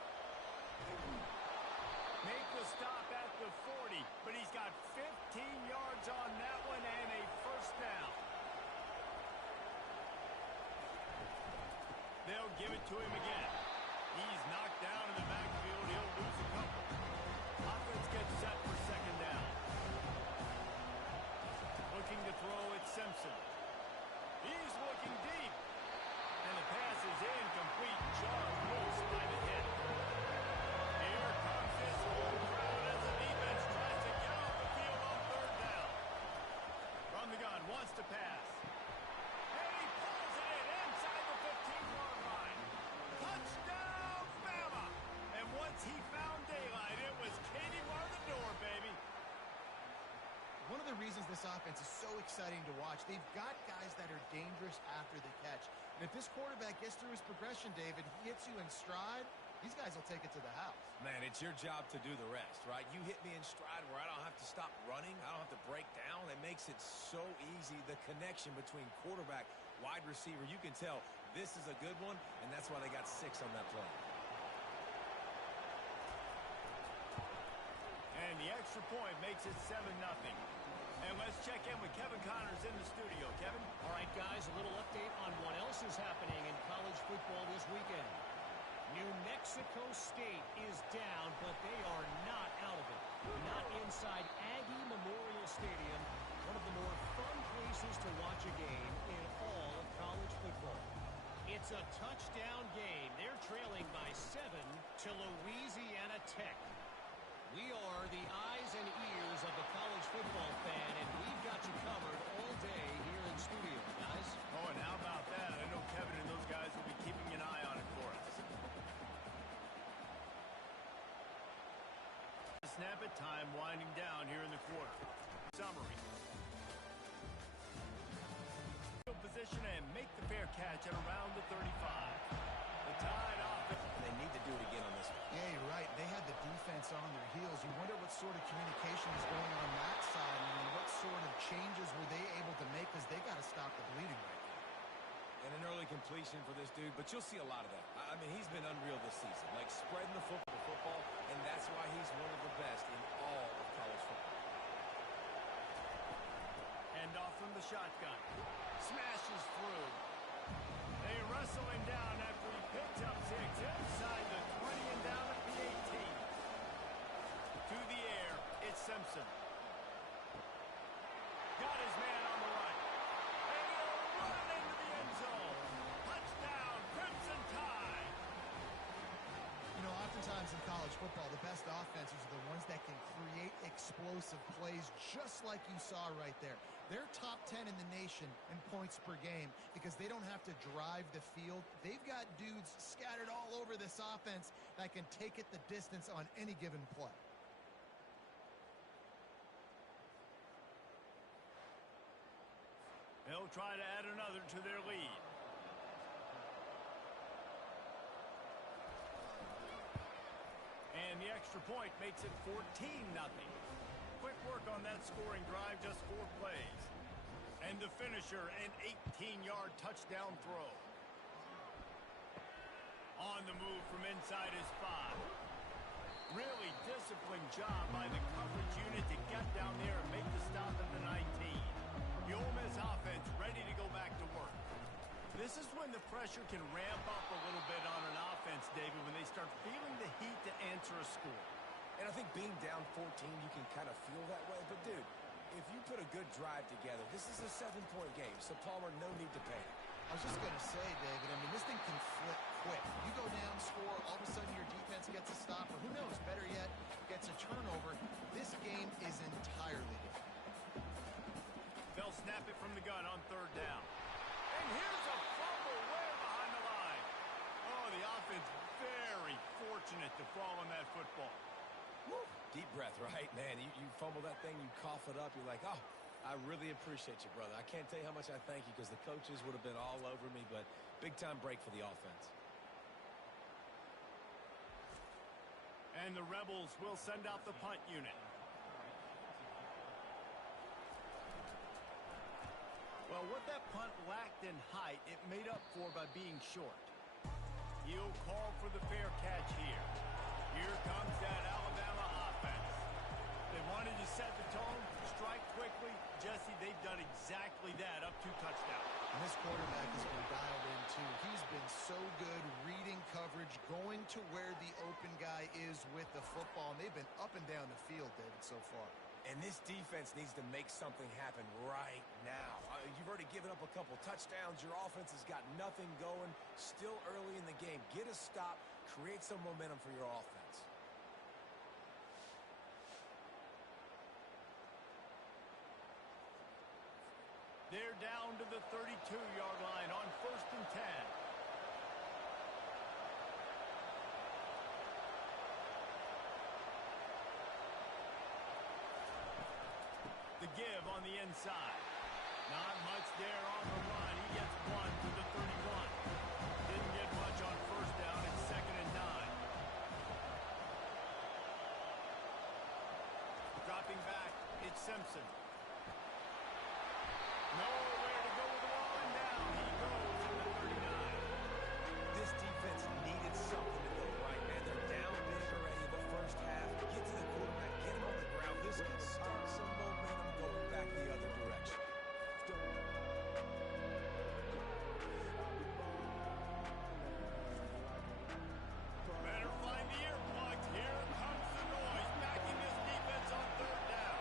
Make the stop at the 40, but he's got 15 yards on that one and a first down. They'll give it to him again. He's knocked down in the backfield. He'll lose a couple. Offense gets set for 2nd down. Looking to throw at Simpson. He's looking deep. And the pass is incomplete. Jarred loose by the hit. Here comes this whole crowd as the defense tries to get off the field on 3rd down. From the gun, wants to pass. And he pulls it in inside the 15-yard line. Touchdown, Bama! And once he found daylight, it was Katie bar the door, baby. One of the reasons this offense is so exciting to watch, they've got guys that are dangerous after the catch. And if this quarterback gets through his progression, David, he hits you in stride, these guys will take it to the house. Man, it's your job to do the rest, right? You hit me in stride where I don't have to stop running. I don't have to break down. It makes it so easy, the connection between quarterback, wide receiver. You can tell this is a good one, and that's why they got 6 on that play. And the extra point makes it 7-0. And let's check in with Kevin Connors in the studio. Kevin? All right, guys, a little update on what else is happening in college football this weekend. New Mexico State is down, but they are not out of it. Not inside Aggie Memorial Stadium, one of the more fun places to watch a game in all of college football. It's a touchdown game. They're trailing by 7 to Louisiana Tech. We are the eyes and ears of the college football fan, and we've got you covered all day here in studio, guys. Oh, and how about that? I know Kevin and those guys will be keeping an eye on it for us. Snap at time winding down here in the quarter. Summary. Position and make the fair catch at around the 35. The tide off. They need to do it again on this one. Yeah, you're right. They had the defense on their heels. You wonder what sort of communication is going on that side and what sort of changes were they able to make because they got to stop the bleeding right now. And an early completion for this dude, but you'll see a lot of that. I mean, he's been unreal this season, like spreading the football, and that's why he's one of the best in all of college football. Hand off from the shotgun. Smashes through. They wrestle him down after he picks up 6 inside the 20 and down at the 18. To the air, it's Simpson. Got his man on the right. And he'll run into the end zone. Touchdown, Crimson Tide. You know, oftentimes in college football, the best offenses are the ones that can create explosive plays just like you saw right there. They're top 10 in the nation in points per game because they don't have to drive the field. They've got dudes scattered all over this offense that can take it the distance on any given play. They'll try to add another to their lead. And the extra point makes it 14-0. Quick work on that scoring drive, just 4 plays. And the finisher, an 18-yard touchdown throw. On the move from inside his 5. Really disciplined job by the coverage unit to get down there and make the stop at the 19. The Ole Miss offense ready to go back to work. This is when the pressure can ramp up a little bit on an offense, David, when they start feeling the heat to answer a score. And I think being down 14, you can kind of feel that way. But, dude, if you put a good drive together, this is a 7-point game, so Palmer, no need to panic. I was just going to say, David, I mean, this thing can flip quick. You go down, score, all of a sudden your defense gets a stop, or who knows, better yet, gets a turnover. This game is entirely different. They'll snap it from the gun on third down. And here's a fumble way behind the line. Oh, the offense very fortunate to fall on that football. Woo. Deep breath, right? Man, you fumble that thing, you cough it up, you're like, oh, I really appreciate you, brother. I can't tell you how much I thank you because the coaches would have been all over me, but big-time break for the offense. And the Rebels will send out the punt unit. Well, what that punt lacked in height, it made up for by being short. He'll call for the fair catch here. Here comes that Alabama offense. They wanted to set the tone, strike quickly. Jesse, they've done exactly that, up 2 touchdowns. And this quarterback has been dialed in, too. He's been so good reading coverage, going to where the open guy is with the football, and they've been up and down the field, David, so far. And this defense needs to make something happen right now. You've already given up a couple touchdowns. Your offense has got nothing going. Still early in the game. Get a stop. Create some momentum for your offense. They're down to the 32-yard line on 1st and 10. The give on the inside. Not much there on the run. He gets 1 to the 31. Didn't get much on 1st down. It's 2nd and 9. Dropping back, it's Simpson. Nowhere to go with the ball, and down he goes to the 39. This defense needed something to go right, man. They're down big already in the first half. Get to the quarterback, get him on the ground. This could start some momentum going back the other direction. Better find the ear plugs. Here comes the noise, backing this defense on 3rd down.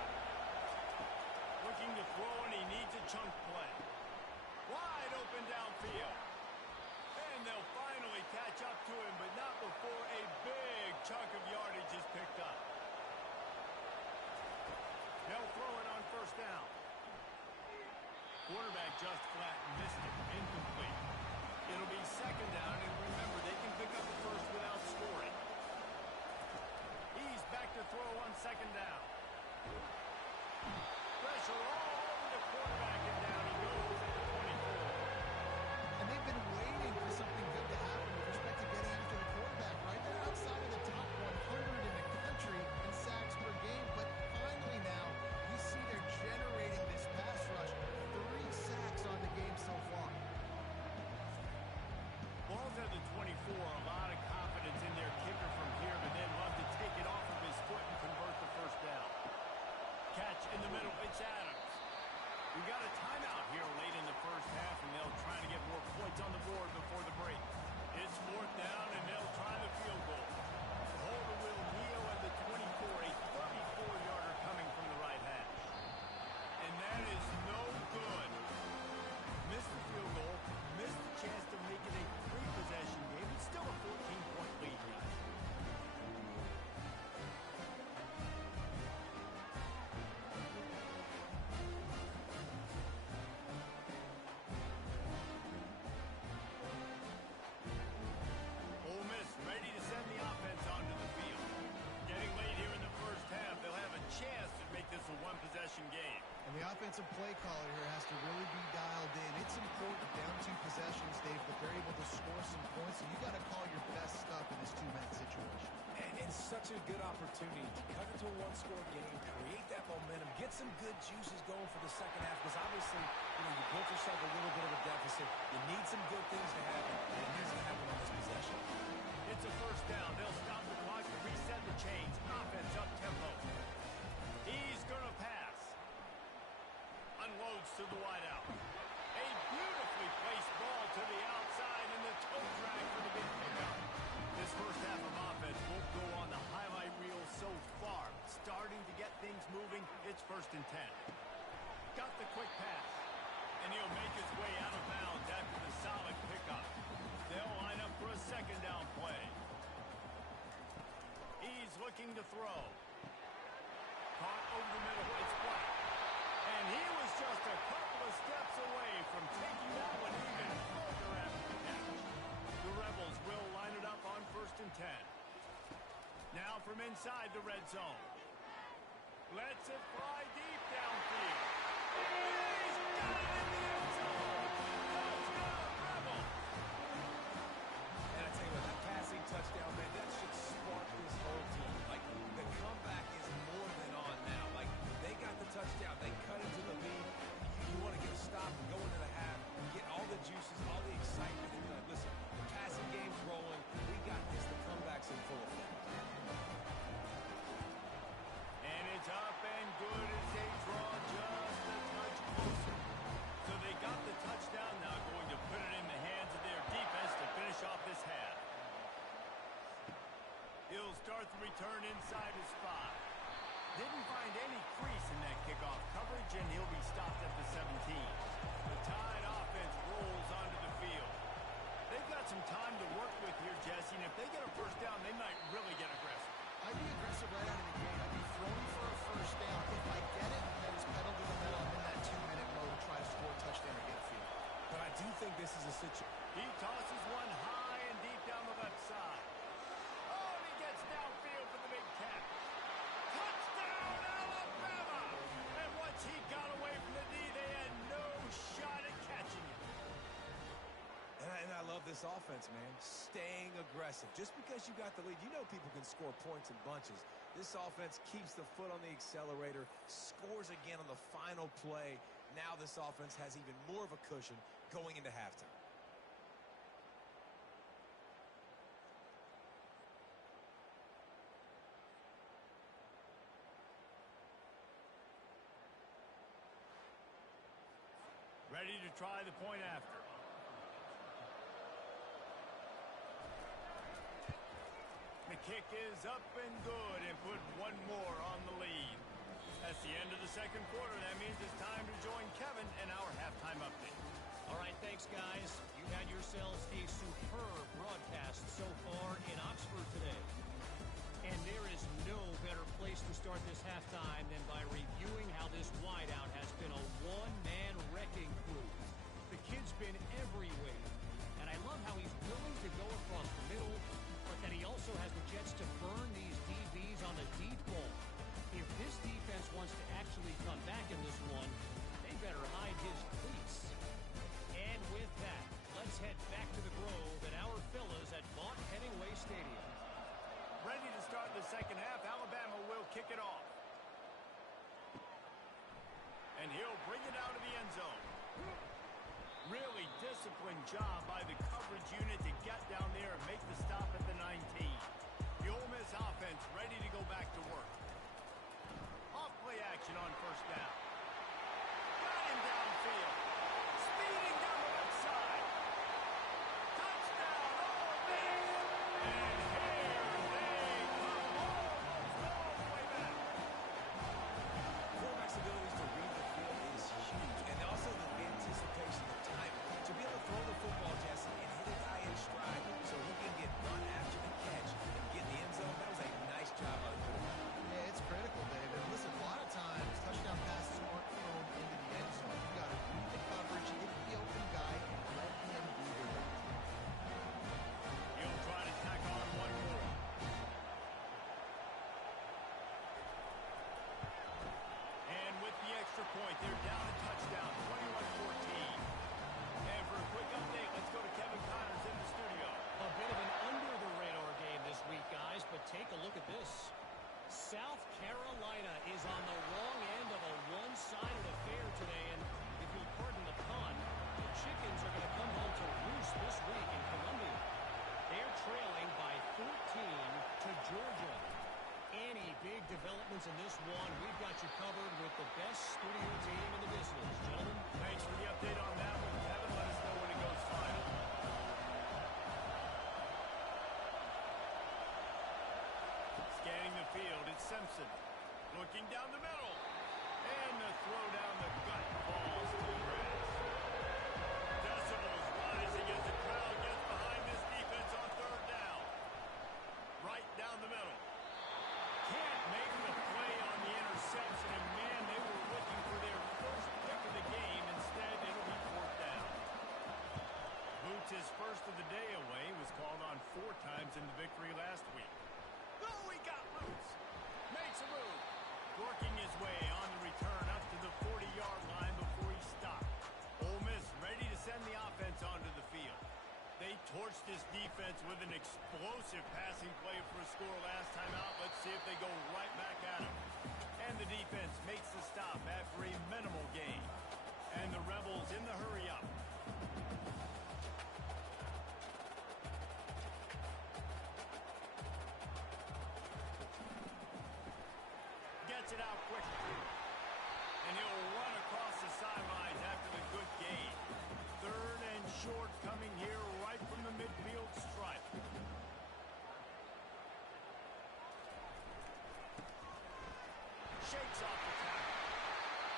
Looking to throw, and he needs a chunk play. Wide open downfield. And they'll finally catch up to him, but not before a big chunk of yardage is picked up. They'll throw it on 1st down. Quarterback just flat missed it. Incomplete. It'll be 2nd down, and remember, they can pick up the first without scoring. He's back to throw on 2nd down. Pressure all over the quarterback, and down he goes at the 24. And they've been waiting for something good to happen with respect to getting after the quarterback, right? They're outside of the top 100 in the country in sacks per game, but finally now, you see they're generating this pass rush. 3 sacks on the game so far. Ball's at the 24, a lot of confidence in their kicker from here, but then love to take it off of his foot and convert the 1st down. Catch in the middle, it's Adams. We got a timeout here late in the first half, and they'll try to get more points on the board before the break. It's 4th down, and they'll try the field goal. Holder will kneel at the 24, a 34-yarder coming from the right hash. And that is no good. Missed the field goal, missed the chance to make it a 3-possession game. It's still a 14-point lead here. Ole Miss ready to send the offense onto the field. Getting late here in the first half, they'll have a chance to make this a 1-possession game. And the offensive play caller here has to really be dialed in. It's important down 2 possessions, Dave, that they're able to score some points, so you got to call your best stuff in this 2-man situation. And such a good opportunity to cut into a 1-score game, create that momentum, get some good juices going for the second half, because obviously, you built yourself a little bit of a deficit. You need some good things to happen, and it needs to happen on this possession. It's a 1st down. They'll stop the clock to reset the chains. Offense up tempo. He's going to pass. Unloads to the wideout. A beautifully placed ball to the outside, and the toe drag for the big pickup. This first half of offense won't go on the highlight reel so far. Starting to get things moving. It's 1st and 10. Got the quick pass. And he'll make his way out of bounds after the solid pickup. They'll line up for a second down play. He's looking to throw. Caught over the middle. It's White. And he was just a couple of steps away from taking that one even further after the catch. The Rebels will line it up on 1st and 10. Now from inside the red zone. Lets it fly deep downfield. He's got it in the end zone. Touchdown, Rebels. And I tell you what, that passing touchdown, man, that should spark this whole team. Like, the comeback is more than on now. Like, they got the touchdown. They cut into the lead. You want to get a stop and go into the half, get all the juices, all the excitement. And you're like, listen, the passing game's rolling. We got this. The comeback's in full effect. And it's up and good as they draw just a touch closer. So they got the touchdown, now going to put it in the hands of their defense to finish off this half. He'll start the return inside his spot. Didn't find any crease in that kickoff coverage, and he'll be stopped at the 17. The Tide offense rolls onto the field. They've got some time to work with here, Jesse, and if they get a first down, they might really get aggressive. I'd be aggressive right out of the gate. I'd be throwing for a first down. If I get it, then it's pedal to the metal. I'm in that 2-minute mode to try to score a touchdown or get a field. But I do think this is a situation. He tosses one high and deep down the left side. Oh, and he gets downfield for the big catch. Touchdown, Alabama! And once he got away from the D, they had no shot at catching him. And I love this offense, man. Staying aggressive. Just because you got the lead, you know people can score points in bunches. This offense keeps the foot on the accelerator, scores again on the final play. Now this offense has even more of a cushion going into halftime. Ready to try the point after. The kick is up and good and put one more on the lead. That's the end of the second quarter. That means it's time to join Kevin in our halftime update. All right, thanks, guys. You had yourselves a superb broadcast so far in Oxford today. And there is no better place to start this halftime than by reviewing how this wideout has been a one-man wrecking crew. The kid's been everywhere. And I love how he's willing to go across the middle, but that he also has the jets to burn these DBs on the deep ball. If this defense wants to actually come back in this one, they better hide his cleats. And with that, let's head back to the Grove at our fellas at Vaught Hemingway Stadium. Ready to start the second half. Alabama will kick it off. And he'll bring it out of the end zone. Really disciplined job by the coverage unit to get down there and make the stop at the 19. The Ole Miss offense ready to go back to work. Off play action on first down. Got him downfield. Speeding down the left side. Touchdown, Ole Miss! And here they come almost all the way back. Quarterback's abilities to read the field is huge. And also the anticipation, the time to be able to throw the football, Jesse, and hit a guy in stride so he can get run after the catch and get in the end zone. That was a nice job by the quarterback. Yeah, it's critical, David. Listen, a lot of times touchdown passes aren't thrown into the end zone. You got to read the coverage, hit the open guy, and let him do the rest. He'll try to tack on one more. And with the extra point, they're down a touchdown, 21-14. And for a quick update, let's go to Kevin Connors in the studio. A bit of an under-the-radar game this week, guys, but take a look at this. South Carolina is on the wrong end of a one-sided affair today, and if you'll pardon the pun, the chickens are going to come home to roost this week in Columbia. They're trailing by 14 to Georgia. Any big developments in this one, we've got you covered with the best studio team in the business. Gentlemen, Thanks for the update on that one, Kevin. Let us know when it goes final. Scanning the field, it's Simpson. Looking down the middle. And the throw down the gut falls to the grass. Decibels rising as the crowd gets behind this defense on third down. Right down the middle. Can't make the play on the interception, and man, they were looking for their first pick of the game. Instead, it'll be fourth down. Boots' first of the day away was called on 4 times in the victory last week. Oh, he got loose. Makes a move. Working his way on the return up to the 40-yard line before he stopped. Ole Miss ready to send the offense onto the field. They torched this defense with an explosive passing play for a score last time out. Let's see if they go right back at him. And the defense makes the stop after a minimal gain. And the Rebels in the hurry up. Gets it out quickly. And he'll run across the sidelines after the good gain. Third and short coming here right from the midfield stripe. Shakes off the tackle.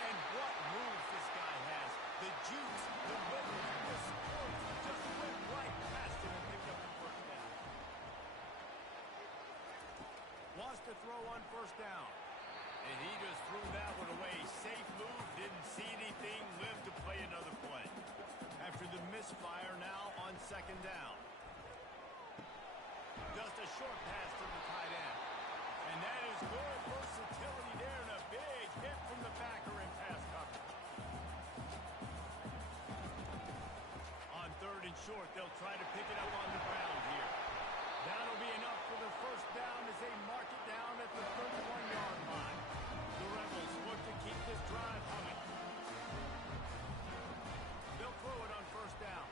And what moves this guy has. The juice, the rhythm, the sport just went right past him and picked up the first down. Wants to throw on first down. And he just threw that one away. Safe move, didn't see anything, lived to play another play. After the misfire now on second down. Just a short pass to the tight end. And that is good versatility there and a big hit from the backer in pass coverage. On third and short, they'll try to pick it up on the ground here. That'll be enough for the first down as they mark it down at the 31-yard line. The Rebels look to keep this drive humming. They'll throw it on first down.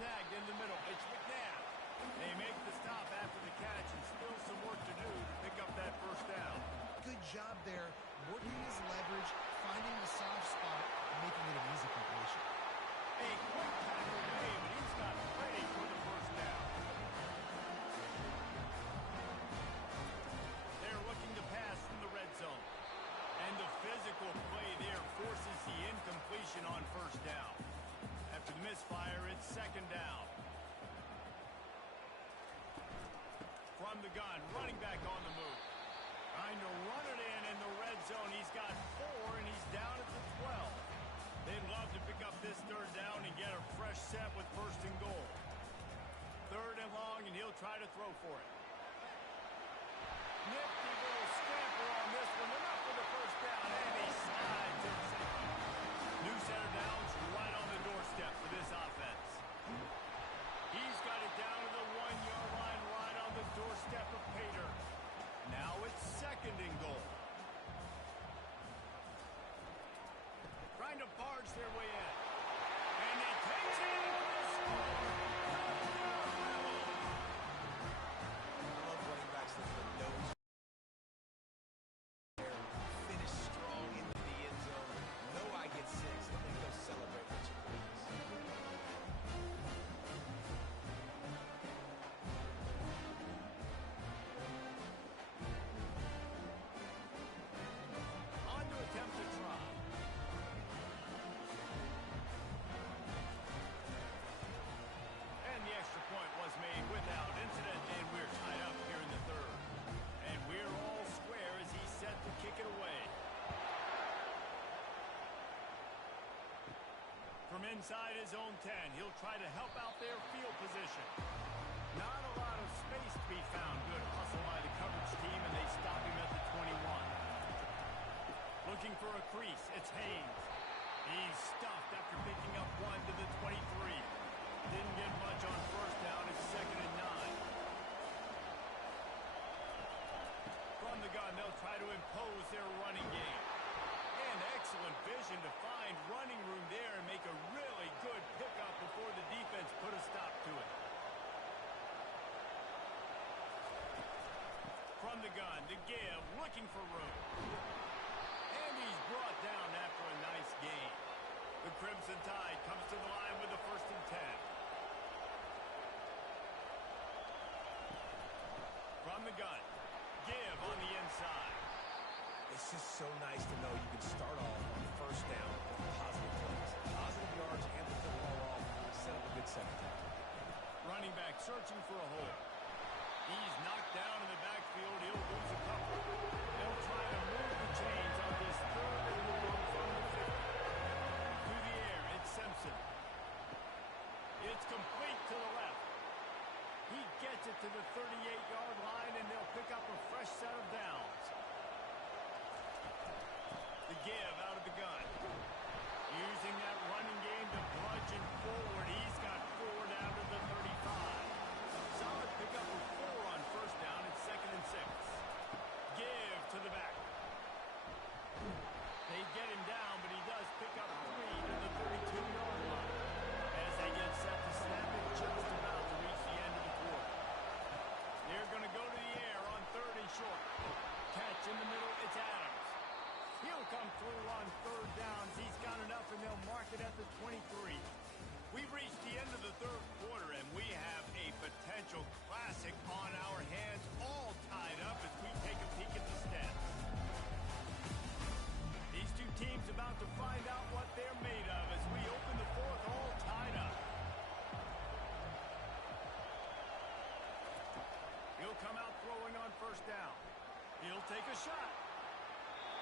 Snagged in the middle. It's McNabb. They make the stop after the catch and still some work to do to pick up that first down. Good job there, working his leverage, finding the soft spot, and making it an easy completion. A quick tackle made, but he's got ready for the first down. They're looking to pass from the red zone. And the physical play there forces the incompletion on first down. After the misfire, it's second down. From the gun, running back on the move. Trying to run it in the red zone. He's got 4, and he's down at the 12. They'd love to pick up this third down and get a fresh set with first and goal. Third and long, and he'll try to throw for it. Nifty little scamper on this one. Enough for the first down, and he slides in safety. New center downs right on the doorstep for this offense. He's got it down to the 1-yard line, right on the doorstep of Pater. Now it's second and goal. Trying to barge their way in. And he takes it in for the score. I love running backs that have nose. Finish strong into the end zone. Know I get 6. I think they'll celebrate what you please. On to attempt to try. And the extra point was made without incident, and we're tied up here in the third. And we're all square as he's set to kick it away. From inside his own 10, he'll try to help out their field position. Not a lot of space to be found. Good hustle by the coverage team, and they stop him at the 21. Looking for a crease, it's Haynes. He's stuffed after picking up 1 to the 23. Didn't get much on first down. It's second and 9. From the gun, they'll try to impose their running game. And excellent vision to find running room there and make a really good pickup before the defense put a stop to it. From the gun, to give, looking for room. And he's brought down after a nice gain. The Crimson Tide comes to the line with the first and 10. From the gun, give on the inside. They just so nice to know you can start off on first down with positive plays. Positive yards, hand the football off, set up a good second half. Running back searching for a hole. He's knocked down in the backfield. He'll lose a couple. They'll try to move the chains on this third and long from the 50. Through the air, it's Simpson. It's complete to the left. He gets it to the 38-yard line, and they'll pick up a fresh set of downs. The give out of the gun. Using that running game to bludgeon forward. He's got 4 down to the 35. Solid pickup of 4 on first down. It's 2nd and 6. Give to the back. They get him down, but he does pick up 3 to the 32-yard line. As they get set to snap it, just about to reach the end of the quarter. They're going to go to the air on 3rd and short. Catch in the middle, it's Adams. He'll come through on 3rd downs. He's got enough, and they'll mark it at the 23. We've reached the end of the 3rd quarter, and we have a potential classic on our hands, all tied up as we take a peek at the stats. These two teams about to find out what they're made of as we open the 4th, all tied up. He'll come out throwing on first down. He'll take a shot.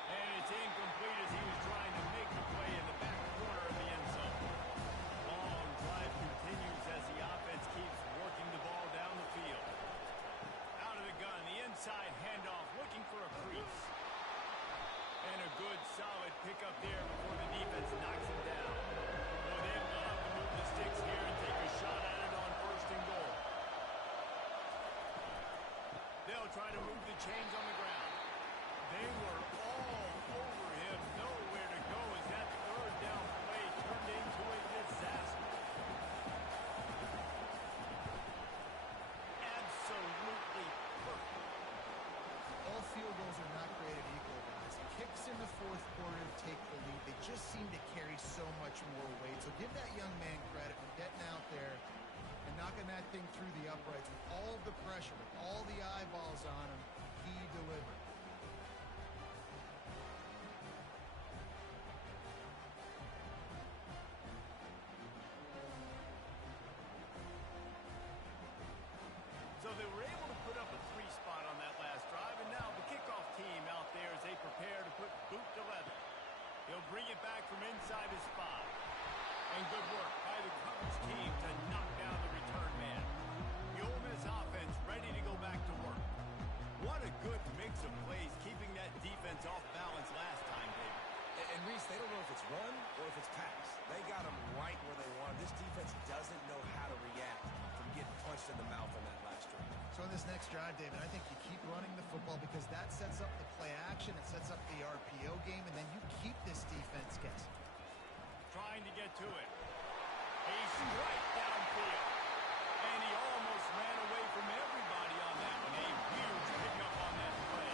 And it's incomplete as he was trying to make the play in the back corner of the end zone. Long drive continues as the offense keeps working the ball down the field. Out of the gun, the inside handoff, looking for a crease. And a good, solid pickup there before the defense knocks him down. Well, they love to move the sticks here and take a shot at it on 1st and goal. They'll try to move the chains on the ground. They were all over him, nowhere to go as that 3rd down play turned into a disaster. Absolutely perfect. All field goals are not created equal, guys. Kicks in the 4th quarter take the lead. They just seem to carry so much more weight. So give that young man credit for getting out there and knocking that thing through the uprights with all the pressure, with all the eyeballs on him. He delivered. So they were able to put up a 3 spot on that last drive, and now the kickoff team out there as they prepare to put boot to leather. He'll bring it back from inside his 5. And good work by the coverage team to knock down the return man. The Ole Miss offense ready to go back to work. What a good mix of plays, keeping that defense off balance last time, David. And Reese, they don't know if it's run or if it's pass. They got them right where they want them. This defense doesn't know how to react from getting punched in the mouth on that last drive. So in this next drive, David, I think you keep running the football because that sets up the play action, it sets up the RPO game, and then you keep this defense guessing. Trying to get to it. A strike downfield. And he almost ran away from everybody on that one. A huge pickup on that play.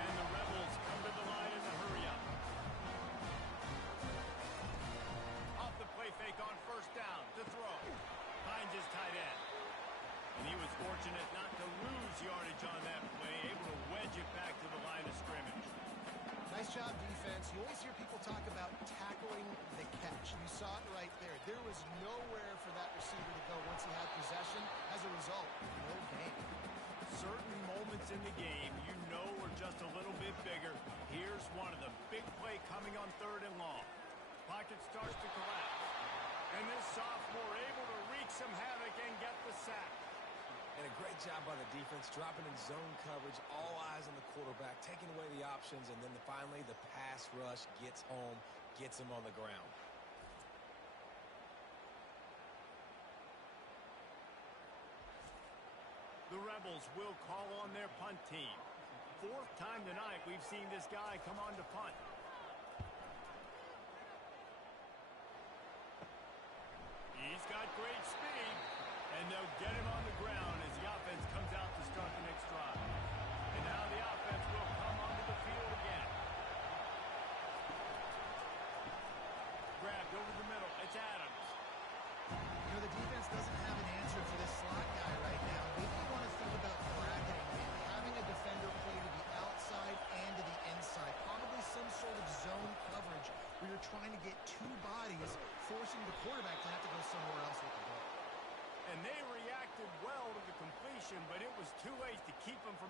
And the Rebels come to the line in the hurry-up. Off the play fake on first down to throw. Finds his tight end. And he was fortunate not to lose yardage on that play, able to wedge it back to the line of scrimmage. Nice job, defense. You always hear people talk about tackling the catch. You saw it right there. There was nowhere for that receiver to go once he had possession. As a result, no gain. Certain moments in the game you know are just a little bit bigger. Here's one of the big play coming on 3rd and long. Pocket starts to collapse. And this sophomore able to wreak some havoc and get the sack. And a great job by the defense, dropping in zone coverage, all eyes on the quarterback, taking away the options, and then finally the pass rush gets home, gets him on the ground. The Rebels will call on their punt team. 4th time tonight we've seen this guy come on to punt. He's got great speed, and they'll get him on the ground as the offense comes out to start the next drive. And now the offense will come onto the field again. Grabbed over the middle. It's Adams. You know, the defense doesn't have an answer for this slot guy right now. Maybe you want to think about bracketing him, having a defender play to the outside and to the inside. Probably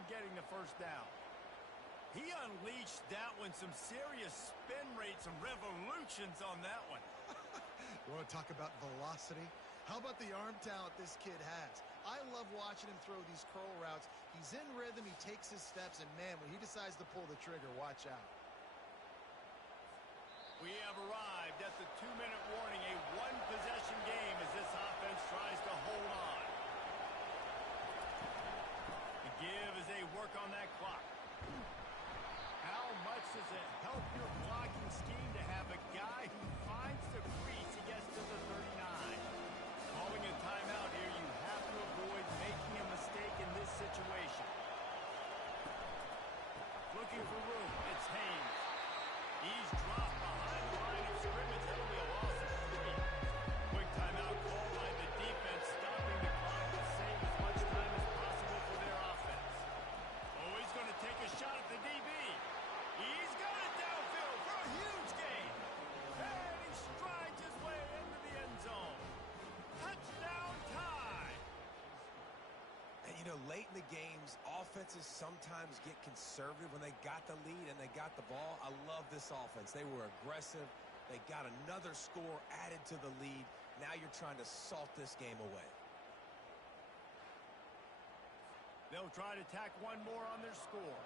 getting the first down. He unleashed that one, some serious spin rate, some revolutions on that one. You want to talk about velocity? How about the arm talent this kid has? I love watching him throw these curl routes. He's in rhythm, he takes his steps, and man, when he decides to pull the trigger, watch out. We have arrived at the 2-minute warning, a one-possession game as this offense tries to hold on. The give as they work on that clock. How much does it help your blocking scheme to have a guy who finds the crease and gets to the 39? Calling a timeout here, you have to avoid making a mistake in this situation. Looking for room, it's Haynes. He's dropped behind the line of scrimmage. That'll be a loss of 3. Quick timeout called by the defense, stopping the clock to save as much time as possible for their offense. Oh, he's going to take a shot at the DB. He's got it downfield for a huge gain. And he strides his way into the end zone. Touchdown tie. And, you know, late in the games, offenses sometimes get conservative when they got the lead and they got the ball. I love this offense. They were aggressive. They got another score added to the lead. Now you're trying to salt this game away. They'll try to tack one more on their score.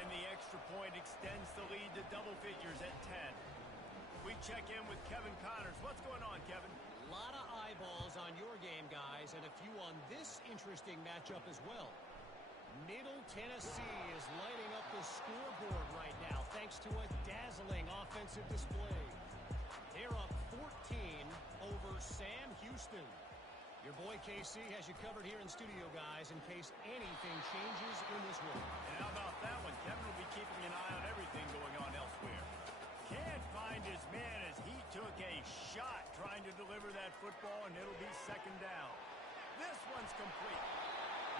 And the extra point extends the lead to double figures at 10. We check in with Kevin Connors. What's going on, Kevin? A lot of eyeballs on your game, guys, and a few on this interesting matchup as well. Middle Tennessee is lighting up the scoreboard right now thanks to a dazzling offensive display. They're up 14 over Sam Houston. Your boy KC has you covered here in studio, guys, in case anything changes in this one. And how about that one? Kevin will be keeping an eye on everything going on elsewhere. Can't find his man as he took a shot trying to deliver that football, and it'll be second down. This one's complete.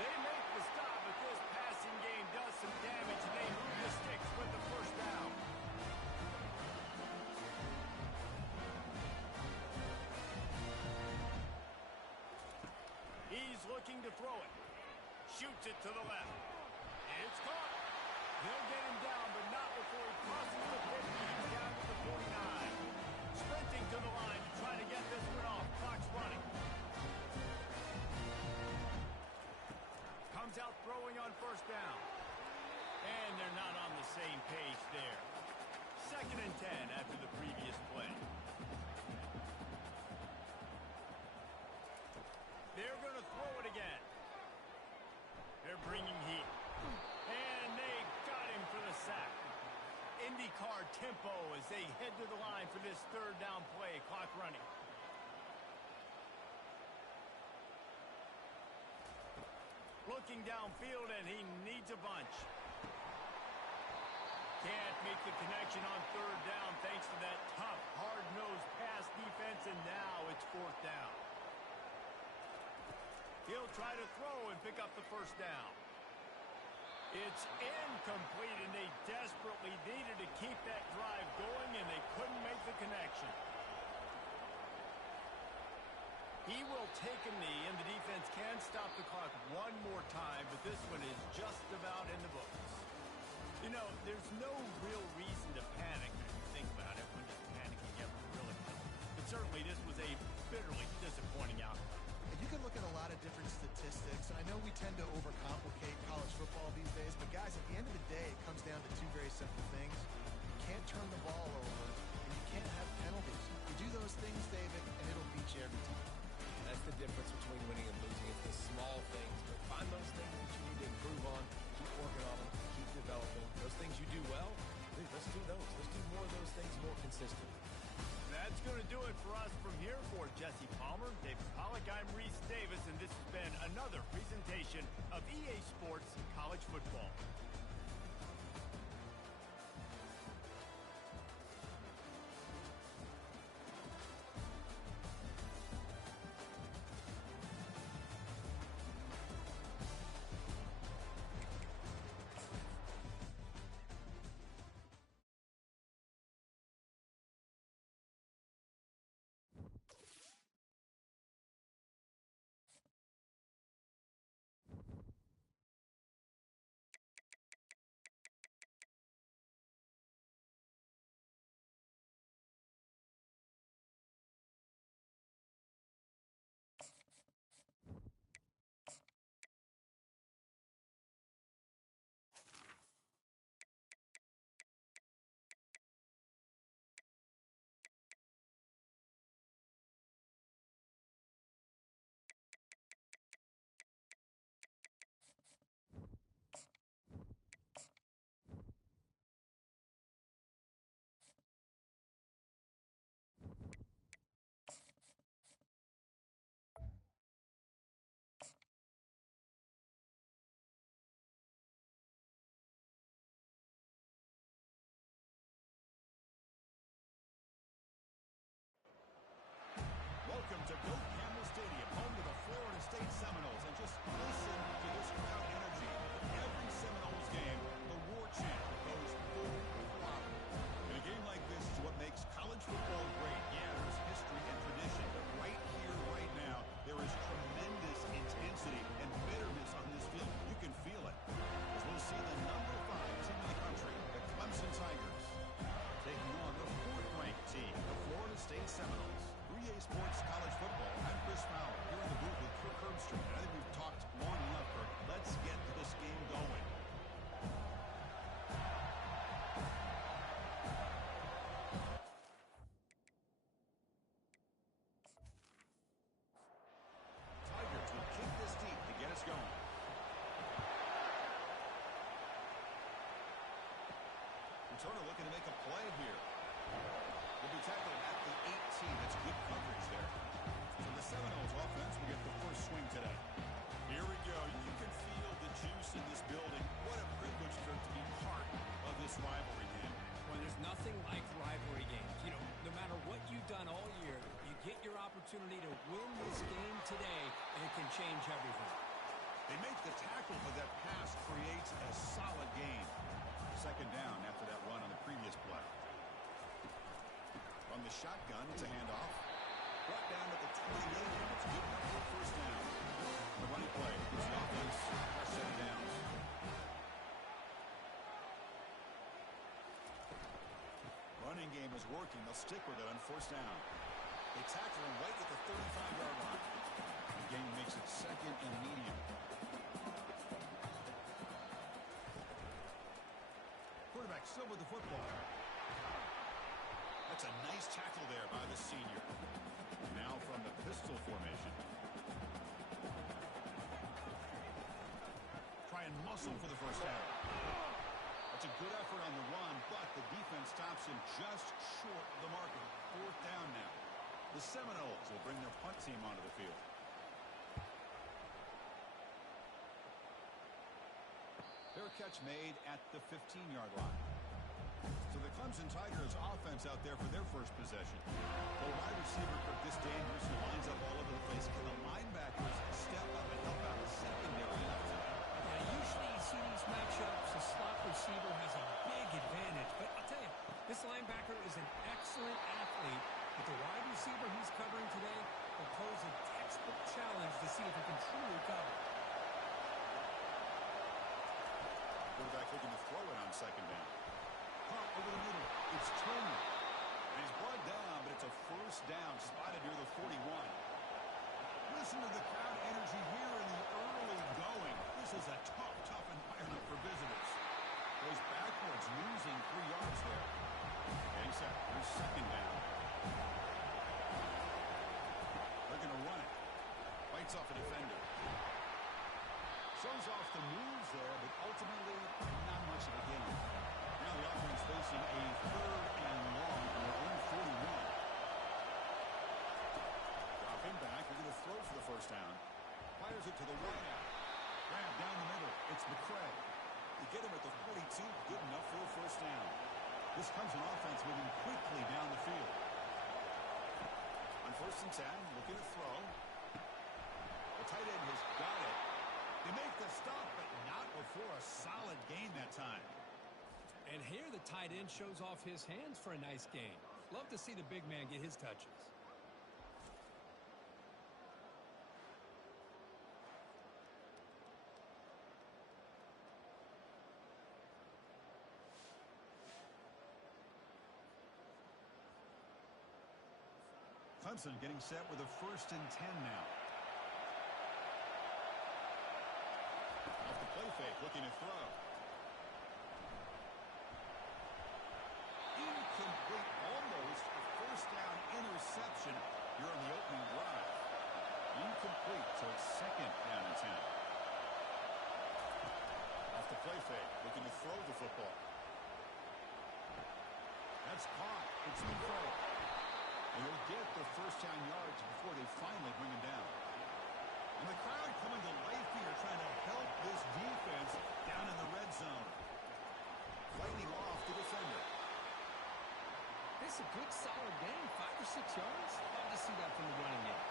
They make the stop, but this passing game does some damage, and they move the sticks with the first down. He's looking to throw it. Shoots it to the left. It's caught. They'll get him down, but not before he crosses the 50. He's down to the 49. Sprinting to the line to try to get this one off. Clock's running. Comes out throwing on first down. And they're not on the same page there. 2nd and 10 after the previous play. They're going to throw it again. They're bringing heat. And they got him for the sack. IndyCar tempo as they head to the line for this 3rd down play. Clock running. Looking downfield, and he needs a bunch. Can't make the connection on 3rd down thanks to that tough, hard-nosed pass defense, and now it's 4th down. He'll try to throw and pick up the first down. It's incomplete, and they desperately needed to keep that drive going, and they couldn't make the connection. He will take a knee, and the defense can stop the clock one more time, but this one is just about in the books. You know, there's no real reason to panic when you think about it. When does panicking ever really help? But certainly this was a bitterly disappointing outcome. You can look at a lot of different statistics. I know we tend to overcomplicate college football these days, but guys, at the end of the day, it comes down to two very simple things. You can't turn the ball over, and you can't have penalties. You do those things, David, and it'll beat you every time. That's the difference between winning and losing. It's the small things, but find those things that you need to improve on, keep working on them, keep developing. Those things you do well, let's do those. Let's do more of those things more consistently. That's going to do it for us from here. For Jesse Palmer, David Pollack, I'm Reese Davis, and this has been another presentation of EA Sports College Football. returner looking to make a play here. Will be tackled at the 18. That's good coverage there. So the Seminoles offense will get the first swing today. Here we go. You can feel the juice in this building. What a privilege for it to be part of this rivalry game. Well, there's nothing like rivalry games. You know, no matter what you've done all year, you get your opportunity to win this game today, and it can change everything. They make the tackle, but that pass creates a solid gain. Second down after that run on the previous play. From the shotgun, it's a handoff. Brought down at the 28, and it's good enough for a first down. The running play gives the offense fresh set of downs. Running game is working. They'll stick with it on first down. They tackle him right at the 35-yard line. The game makes it second and medium. Quarterback still with the football. That's a nice tackle there by the senior. Now from the pistol formation. Try and muscle for the first down. That's a good effort on the run, but the defense stops him just short of the marker. Fourth down now. The Seminoles will bring their punt team onto the field. Fair catch made at the 15-yard line. So the Clemson Tigers offense out there for their first possession. The wide receiver Curtis Daniels, who lines up all over the place. Can the linebackers step up and help out the secondary? Yeah, usually you see these matchups, the slot receiver has a big advantage. But I'll tell you, this linebacker is an excellent athlete. But the wide receiver he's covering today will pose a textbook challenge to see if he can truly cover. Quarterback looking to throw it on second down. Pump over the middle. It's Turner. And he's brought down, but it's a first down spotted near the 41. Listen to the crowd energy here in the early going. This is a tough environment for visitors. Goes backwards, losing 3 yards there. Getting set. Here's second down. They're going to run it. Bites off a defender. Shows off the moves there, but ultimately not much of a gain. Now the offense facing a third and long from their own 41. Dropping back, they're going to throw for the first down. Fires it to the right out. Grab down the middle. It's McCray. They get him at the 42. Good enough for a first down. This comes an offense moving quickly down the field. On first and 10, looking to throw. The tight end has got it. They make the stop, but not before a solid gain that time. And here the tight end shows off his hands for a nice gain. Love to see the big man get his touches. Clemson getting set with a first and 10 now. Off the play fake, looking to throw. Incomplete, almost a first down interception here on the opening drive. Incomplete, so it's second down and 10. Off the play fake, looking to throw the football. That's caught. It's McCray. And he'll get the first down yards before they finally bring him down. And the crowd coming to life here, trying to help this defense down in the red zone. Fighting off the defender. This is a good, solid game. 5 or 6 yards. Love to see that from the running game.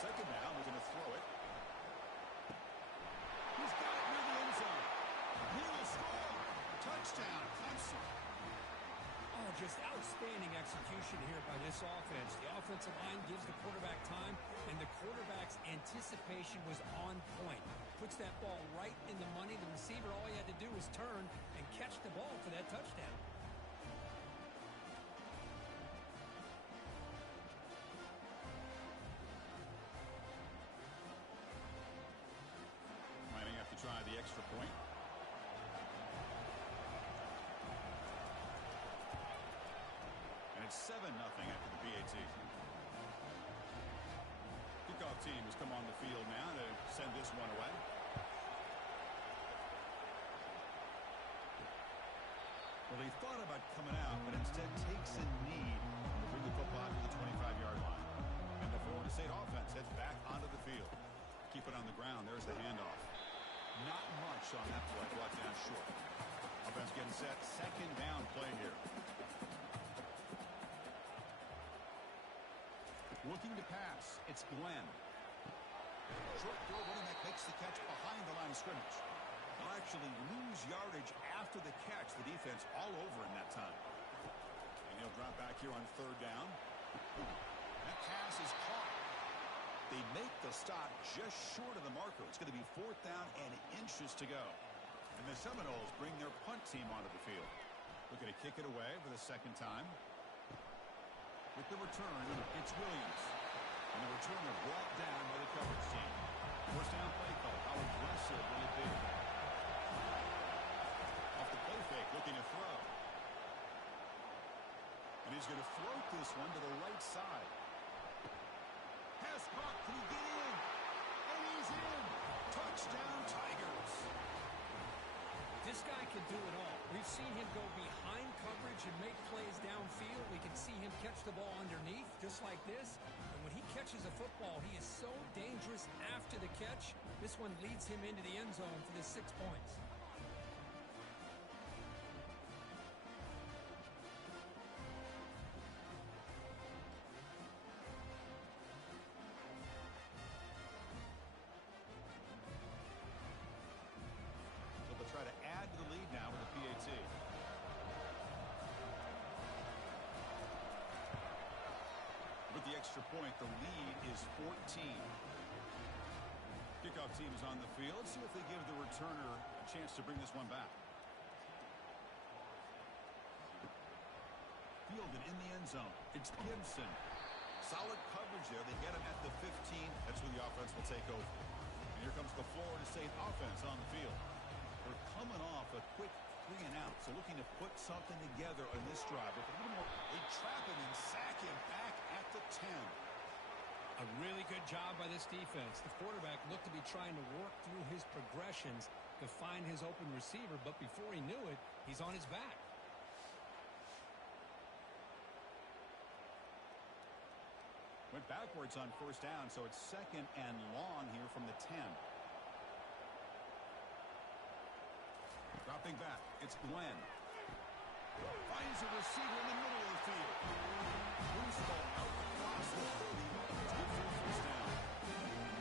Second down, we're going to throw it. He's got it near the end zone. He will score. Touchdown, Clemson. Oh, just outstanding execution here by this offense. The offensive line gives the quarterback time, and the quarterback's anticipation was on point. Puts that ball right in the money. The receiver, all he had to do was turn and catch the ball for that touchdown. Might have to try the extra point. And it's 7-0 after the PAT. Kickoff team has come on the field now to send this one away. Well, he thought about coming out, but instead takes a knee to bring the football to the 25-yard line. And the Florida State offense heads back onto the field. Keep it on the ground. There's the handoff. Not much on that play. Brought down short. Offense getting set. Second down play here. Looking to pass. It's Glenn. Short throw, running back makes the catch behind the line of scrimmage. They'll actually lose yardage after the catch. The defense all over in that time. And he'll drop back here on third down. That pass is caught. They make the stop just short of the marker. It's going to be fourth down and inches to go. And the Seminoles bring their punt team onto the field. Looking to kick it away for the second time. With the return, it's Williams. And the returner brought down by the coverage team. First down play call. How aggressive will it be? Off the play fake, looking to throw. And he's going to float this one to the right side. Pass caught. Can he get in? And he's in. Touchdown, Tigers. This guy can do it all. We've seen him go behind coverage and make plays downfield. We can see him catch the ball underneath, just like this. And when he catches a football, he is so dangerous after the catch. This one leads him into the end zone for the 6 points. Try to add to the lead now with a PAT. With the extra point, the lead is 14. Kickoff team is on the field. See if they give the returner a chance to bring this one back. Fielded in the end zone. It's Gibson. Solid coverage there. They get him at the 15. That's where the offense will take over. And here comes the Florida State offense on the field. They're coming off a quick 3 and out, so looking to put something together on this drive. With a little more, they trap him and sack him back at the 10. A really good job by this defense. The quarterback looked to be trying to work through his progressions to find his open receiver, but before he knew it, he's on his back. Went backwards on first down, so it's second and long here from the 10. Dropping back, it's Glenn. Finds a receiver in the middle of the field. Loose ball out across the 30. It's good for a first down.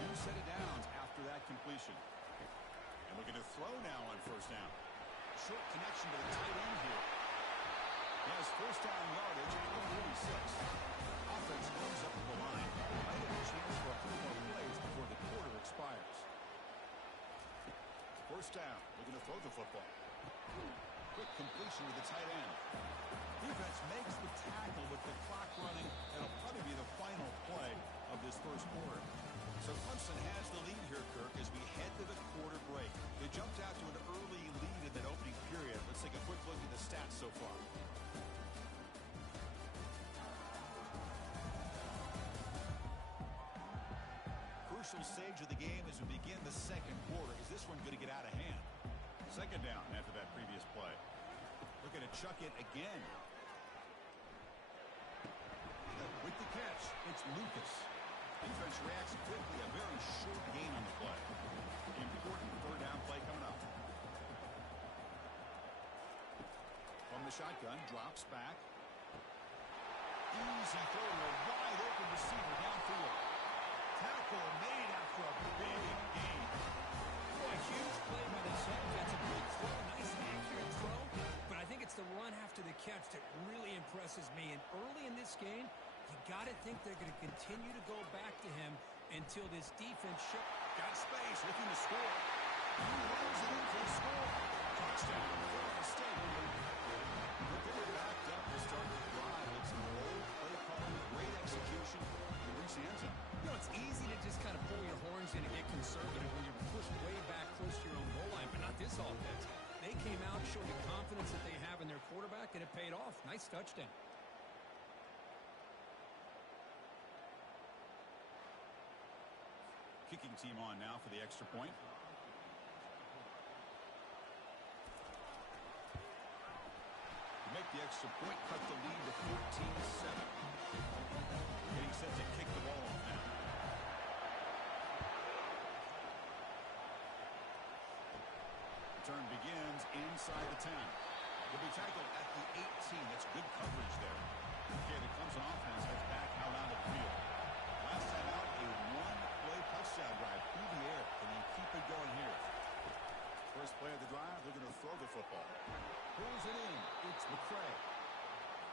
New set of downs after that completion. And looking to throw now on first down. Short connection to the tight end here. He has first down yardage at the 46. Offense comes up to the line. Might have a chance for a few more plays before the quarter expires. First down, looking to throw the football. Quick completion with the tight end. Defense makes the tackle with the clock running. That'll probably be the final play of this first quarter. So Clemson has the lead here, Kirk, as we head to the quarter break. They jumped out to an early lead in that opening period. Let's take a quick look at the stats so far. Crucial stage of the game as we begin the second quarter. Is this one going to get out of hand? Second down after that previous play. Looking to chuck it again. With the catch, it's Lucas. Defense reacts quickly. A very short gain on the play. Important third down play coming up. From the shotgun, drops back. Easy throw to a wide open receiver downfield. Tackle made after a big gain. Boy, huge play by this offense. A good throw, nice accurate throw. But I think it's the run after the catch that really impresses me. And early in this game, you got to think they're going to continue to go back to him until this defense got space, looking to score. He runs it in for the score. Touchdown, Florida State. But they were backed up to start the drive. It's an old play calling, great execution, and reach the end zone. You know, it's easy to just kind of pull your horns in and get conservative when you're pushed way back close to your own goal line, but not this offense. They came out, showed the confidence that they have in their quarterback, and it paid off. Nice touchdown. Kicking team on now for the extra point. the extra point, cut the lead to 14-7. Getting set to kick the ball off now. Return begins inside the 10. Will be tackled at the 18. That's good coverage there. Okay, the Clemson offense heads back out onto the field. Last time out, a one-play touchdown drive through the air. Can he keep it going here? First play of the drive, they're going to throw the football. Pulls it in. It's McCray.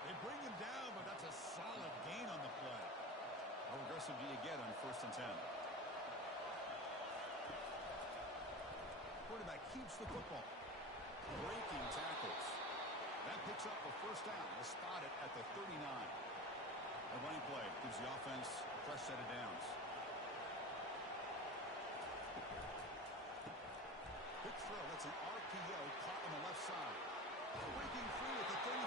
They bring him down, but that's a solid gain on the play. How aggressive do you get on 1st and 10? Quarterback keeps the football. Breaking tackles. That picks up a 1st down. They'll spot it at the 39. A running play gives the offense a fresh set of downs. Big throw. That's an RPO caught on the left side. Breaking free at the 35.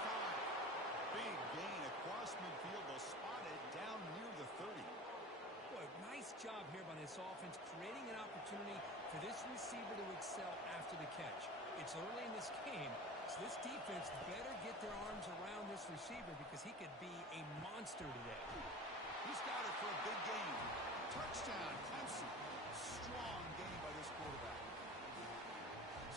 Big gain across midfield. They'll spot it down near the 30. Boy, nice job here by this offense, creating an opportunity for this receiver to excel after the catch. It's early in this game, so this defense better get their arms around this receiver because he could be a monster today. He's got it for a big gain. Touchdown, Clemson. Strong gain by this quarterback.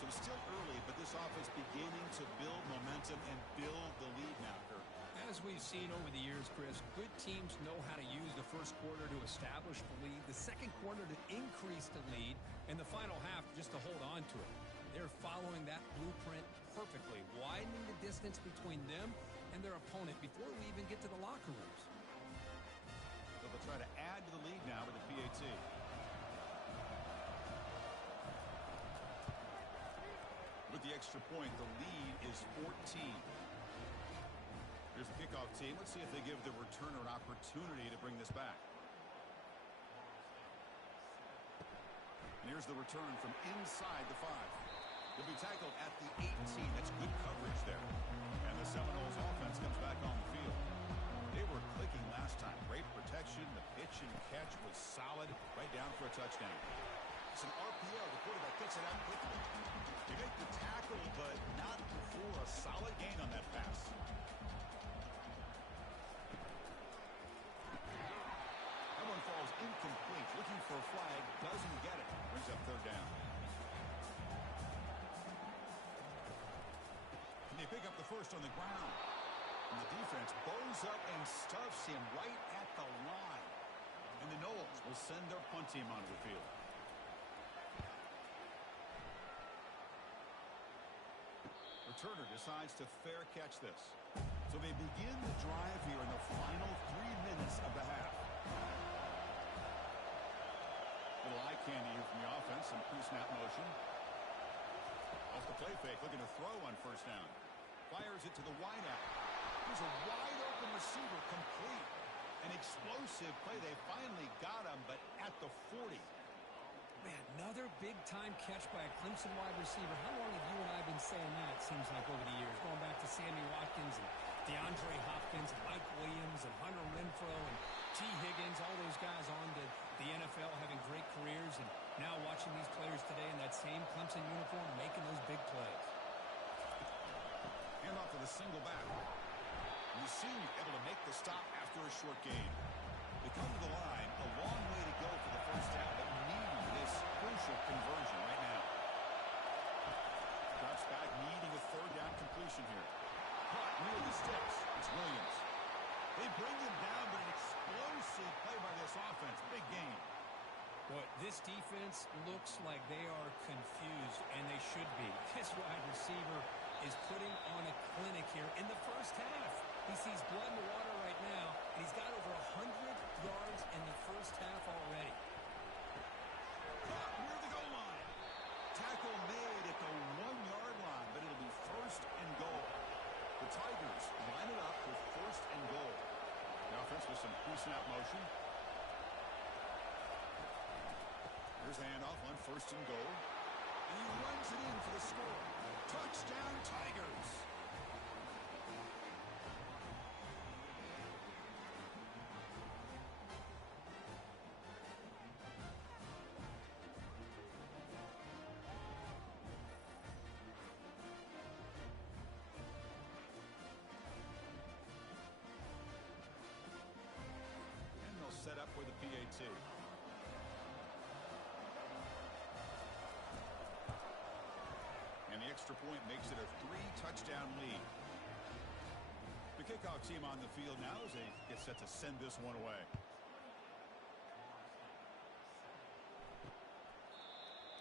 So it's still early, but this offense beginning to build momentum and build the lead now, Kirk. As we've seen over the years, Chris, good teams know how to use the first quarter to establish the lead, the second quarter to increase the lead, and the final half just to hold on to it. They're following that blueprint perfectly, widening the distance between them and their opponent before we even get to the locker rooms. So they'll try to add to the lead now with the PAT. With the extra point, the lead is 14. Here's the kickoff team. Let's see if they give the returner an opportunity to bring this back. And here's the return from inside the 5. He'll be tackled at the 18. That's good coverage there. And the Seminoles offense comes back on the field. They were clicking last time. Great protection. The pitch and catch was solid. Right down for a touchdown. It's an RPO. The quarterback gets it out quickly. They make the tackle, but not before a solid gain on that pass. That one falls incomplete. Looking for a flag. Doesn't get it. Brings up 3rd down. And they pick up the first on the ground. And the defense bows up and stuffs him right at the line. And the Noles will send their punt team onto the field. Returner decides to fair catch this. So they begin the drive here in the final 3 minutes of the half. Little eye candy here from the offense. Some pre-snap motion. Off the play fake, looking to throw on 1st down. Fires it to the wideout. Here's a wide open receiver, complete. An explosive play. They finally got him, but at the 40. Man, another big-time catch by a Clemson wide receiver. How long have you and I been saying that, it seems like, over the years? Going back to Sammy Watkins and DeAndre Hopkins and Mike Williams and Hunter Renfrow and T. Higgins, all those guys on to the NFL having great careers, and now watching these players today in that same Clemson uniform making those big plays. Hand off to the single back. You see able to make the stop after a short gain. They come to the line, a long way to go for the 1st down, but needing this crucial conversion right now. Drops back, needing a 3rd down completion here. Caught near the sticks. It's Williams. They bring him down, but an explosive play by this offense. Big game. Boy, this defense looks like they are confused, and they should be. This wide receiver is putting on a clinic here in the 1st half. He sees blood in the water right now, and he's got over 100 yards in the 1st half already. Caught near the goal line. Tackle made at the 1-yard line, but it'll be 1st and goal. The Tigers line it up with 1st and goal. The offense with some pre-snap motion. Here's the handoff on 1st and goal. And he runs it in for the score. Touchdown, Tigers. extra point makes it a 3-touchdown lead. The kickoff team on the field now as they get set to send this one away.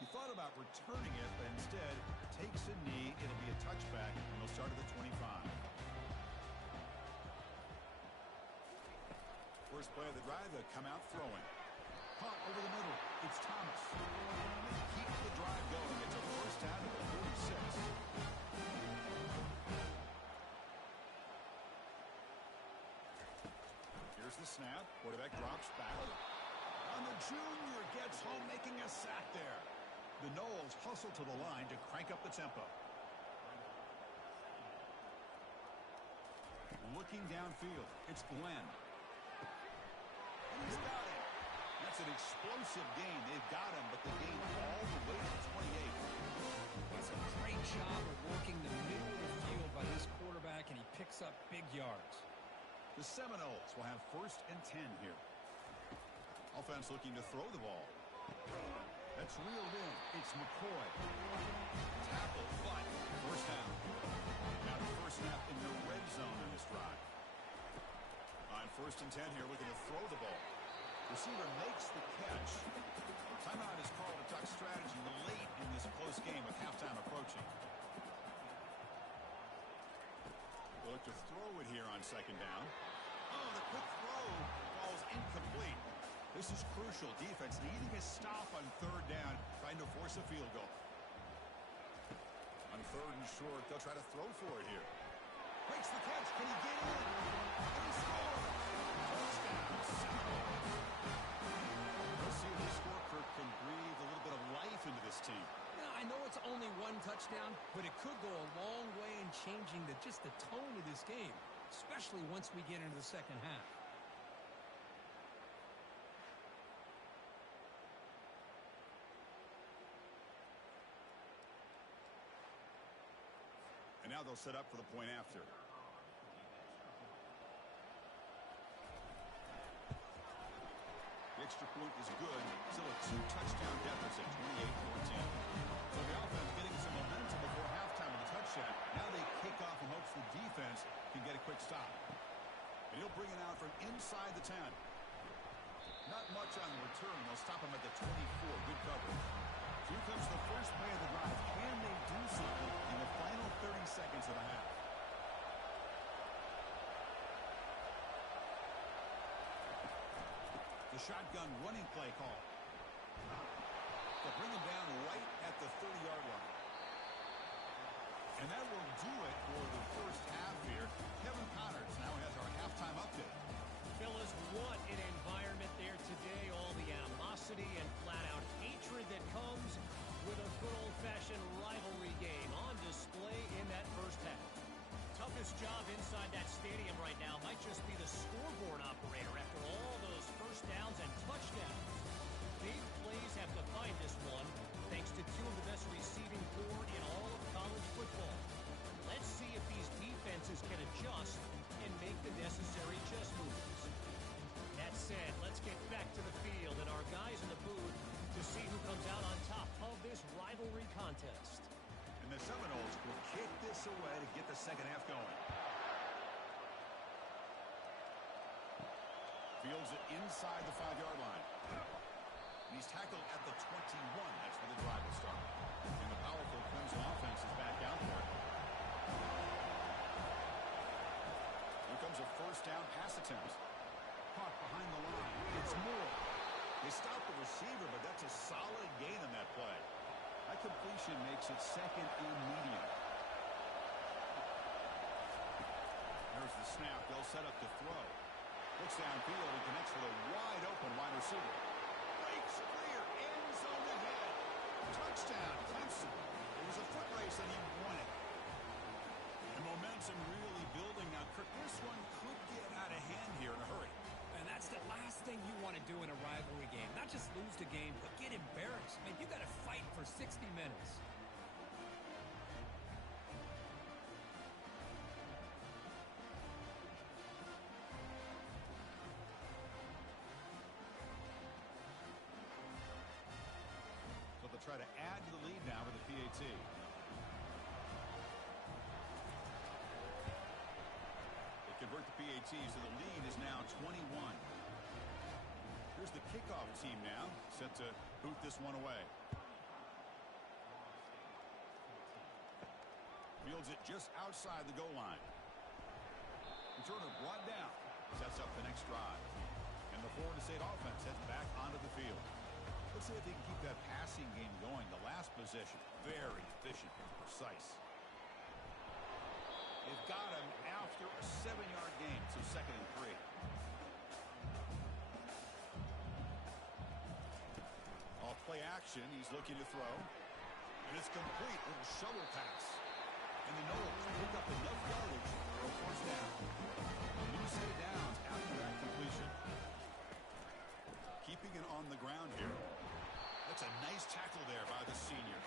He thought about returning it, but instead takes a knee. It'll be a touchback, and they'll start at the 25. First play of the drive, they come out throwing. Punt over the middle. It's Thomas. And they keep the drive going. It's a first down at the 46. Here's the snap. Quarterback drops back. And the junior gets home, making a sack there. The Noles hustle to the line to crank up the tempo. Looking downfield, it's Glenn. And he's got it. That's an explosive gain. They've got him, but the gain all the way to 28. That's a great job of working the middle of the field by this quarterback, and he picks up big yards. The Seminoles will have 1st and 10 here. Offense looking to throw the ball. That's reeled in. It's McCoy. Tackle, but first down. Now the first snap in the red zone in this drive. On 1st and 10 here, looking to throw the ball. Receiver makes the catch. Timeout is called to talk strategy late in this close game with halftime approaching. We'll look to throw it here on 2nd down. Oh, the quick throw falls incomplete. This is crucial. Defense needing a stop on 3rd down, trying to force a field goal. On 3rd and short, they'll try to throw for it here. Breaks the catch. Can he get in? And he scores! Touchdown, Seminoles. Let's see if the scorecard can breathe a little bit of life into this team. Now, I know it's only 1 touchdown, but it could go a long way in changing just the tone of this game, especially once we get into the second half. And now they'll set up for the point after. The extra point is good. Still a 2-touchdown deficit, 28-14. So the offense getting some momentum before halftime with a touchdown. Now they kick off in hopes the defense can get a quick stop. And he'll bring it out from inside the 10. Not much on the return. They'll stop him at the 24. Good coverage. Here comes the first play of the drive. Can they do something in the final 30 seconds of the half? The shotgun running play call. They'll bring him down right at the 30-yard line. And that will do it for the first half here. Kevin Connors now has our halftime update. Fellas, what an environment there today. All the animosity and flat-out hatred that comes with a good old-fashioned rivalry game on display in that first half. Toughest job inside that stadium right now might just be the scoreboard operator after all those first downs and touchdowns. Big plays have defined this one, thanks to 2 of the best receiving corps in all of college football. Let's see if these defenses can adjust and make the necessary chess moves. That said, let's get back to the field and our guys in the booth to see who comes out on top of this rivalry contest. And the Seminoles will kick this away to get the second half going. Fields it inside the 5-yard line. And he's tackled at the 21. That's where the drive will start. And the powerful Clemson offense is back out there. Here comes a first down pass attempt. Caught behind the line. It's Moore. They stop the receiver, but that's a solid gain on that play. That completion makes it 2nd and medium. There's the snap. They'll set up to throw. Looks downfield and connects with a wide open wide receiver. Breaks clear. End zone ahead. Touchdown, Clemson. It was a foot race and he won it. And momentum really building now. Kirk, this one could get out of hand here in a hurry. And that's the last thing you want to do in a rivalry game. Not just lose the game, but get embarrassed. Man, you got to fight for 60 minutes. So they'll try to add to the lead now with the PAT. convert the PAT, so the lead is now 21. Here's the kickoff team now, set to boot this one away. Fields it just outside the goal line. Returner brought down. Sets up the next drive. And the Florida State offense heads back onto the field. Let's see if they can keep that passing game going. The last possession, very efficient and precise. They've got him after a 7-yard gain, so 2nd and 3. Off play action, he's looking to throw. And it's complete. Little shovel pass. And the Noles pick up enough yardage for a first down. A new set of downs after that completion. Keeping it on the ground here. That's a nice tackle there by the senior.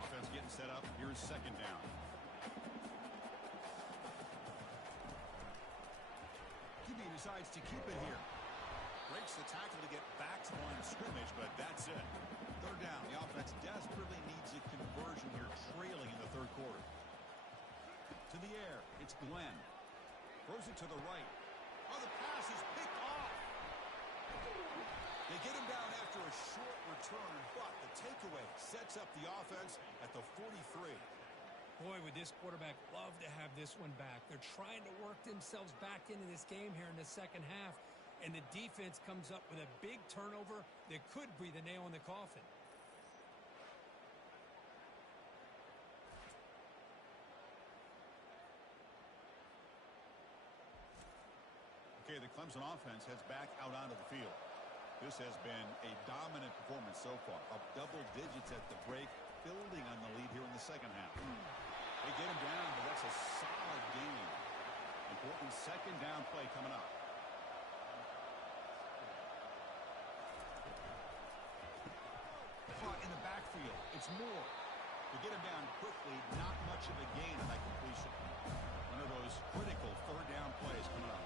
Offense getting set up. Here's 2nd down. QB decides to keep it here. Breaks the tackle to get back to the line of scrimmage, but that's it. 3rd down. The offense desperately needs a conversion here, trailing in the 3rd quarter. To the air, it's Glenn. Throws it to the right. Oh, the pass is picked off. They get him down after a short return, but the takeaway sets up the offense at the 43. Boy, would this quarterback love to have this one back. They're trying to work themselves back into this game here in the 2nd half, and the defense comes up with a big turnover that could breathe a nail in the coffin. Okay, the Clemson offense heads back out onto the field. This has been a dominant performance so far. Up double digits at the break, building on the lead here in the 2nd half. They get him down, but that's a solid game. Important 2nd down play coming up. Caught in the backfield. It's Moore. They get him down quickly. Not much of a gain on that completion. One of those critical 3rd down plays coming up.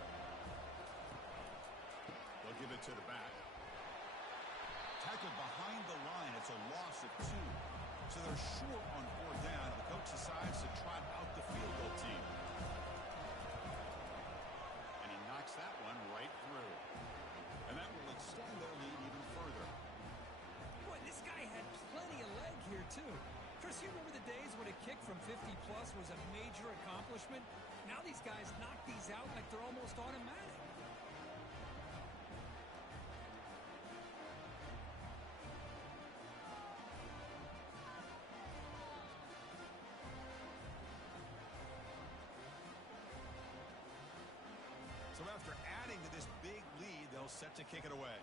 They'll give it to the back. Tackled behind the line. It's a loss of 2. So they're short on 4th down. The coach decides to trot out the field goal team. And he knocks that one right through. And that will extend their lead even further. Boy, this guy had plenty of leg here, too. Chris, you remember the days when a kick from 50-plus was a major accomplishment? Now these guys knock these out like they're almost automatic. So after adding to this big lead, they'll set to kick it away.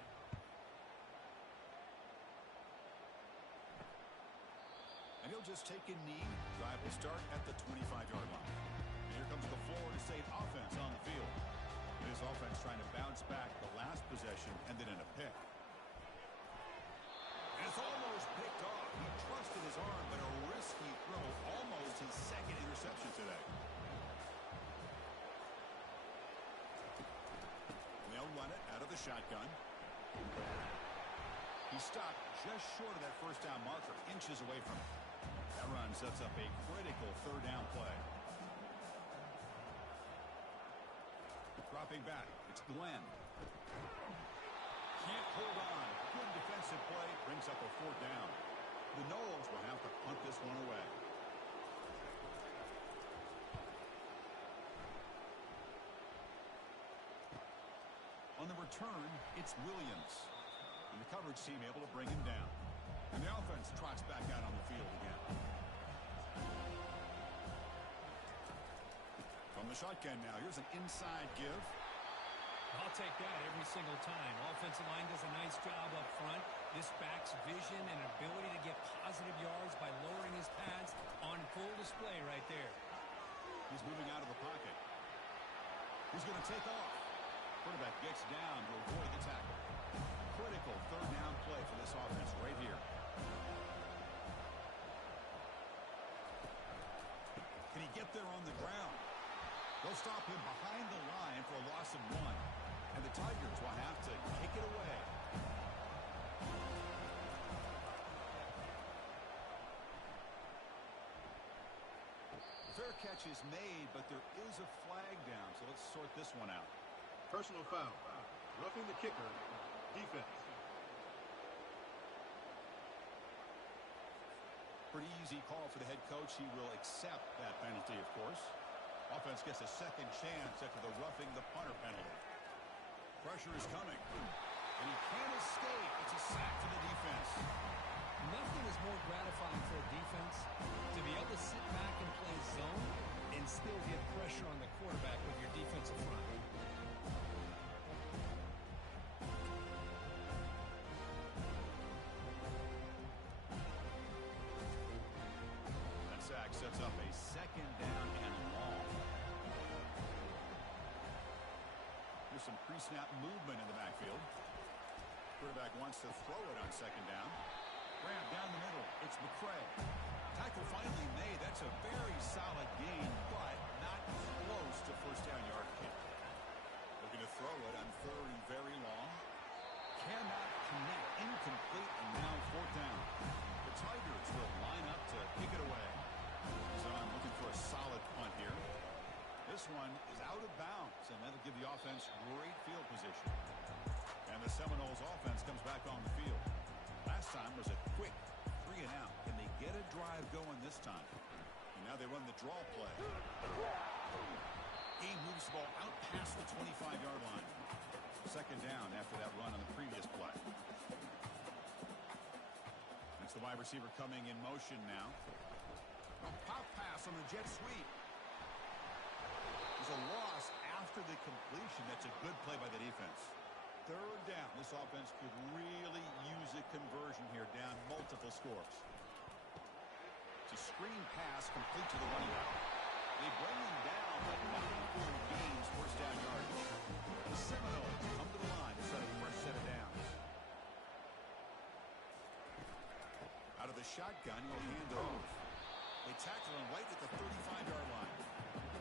And he'll just take a knee. Drive will start at the 25-yard line. And here comes the Florida State offense on the field. This offense trying to bounce back the last possession, ended in a pick. And it's almost picked off. He trusted his arm, but a risky throw. Almost his 2nd interception today. They'll run it out of the shotgun. He stopped just short of that 1st down marker, inches away from it. That run sets up a critical 3rd down play. Dropping back, it's Glenn. Can't hold on. Good defensive play, brings up a 4th down. The Noles will have to punt this one away. On the return, it's Williams. And the coverage team able to bring him down. And the offense trots back out on the field again. From the shotgun now, here's an inside give. I'll take that every single time. Offensive line does a nice job up front. This back's vision and ability to get positive yards by lowering his pads on full display right there. He's moving out of the pocket. He's going to take off. Quarterback gets down to avoid the tackle. Critical 3rd down play for this offense right here. Can he get there on the ground? They'll stop him behind the line for a loss of 1. And the Tigers will have to kick it away. Fair catch is made, but there is a flag down, so let's sort this one out. Personal foul. Roughing the kicker. Defense. Pretty easy call for the head coach. He will accept that penalty, of course. Offense gets a second chance after the roughing the punter penalty. Pressure is coming. And he can't escape. It's a sack to the defense. Nothing is more gratifying for a defense to be able to sit back and play zone and still get pressure on the quarterback with your defensive front. That sack sets up a second down and long. There's some pre-snap movement in the backfield. Quarterback wants to throw it on second down. Grab down the middle. It's McCray. Tackle finally made. That's a very solid gain, but not close to first down yardage. Looking to throw it on third and very long. Cannot connect. Incomplete, and now fourth down. The Tigers will line up to kick it away. So I'm looking for a solid punt here. This one is out of bounds, and that'll give the offense great field position. And the Seminoles offense comes back on the field. Last time was a quick 3 and out. Can they get a drive going this time? And now they run the draw play. Game moves the ball out past the 25-yard line. Second down after that run on the previous play. That's the wide receiver coming in motion now. A pop pass on the jet sweep. There's a loss after the completion. That's a good play by the defense. Third down. This offense could really use a conversion here, down multiple scores. It's a screen pass complete to the running back. They bring him down, but not before he gains first down yardage. The Seminoles come to the line to set a fresh set of downs. Out of the shotgun, he'll hand it off. They tackle him right at the 35-yard line.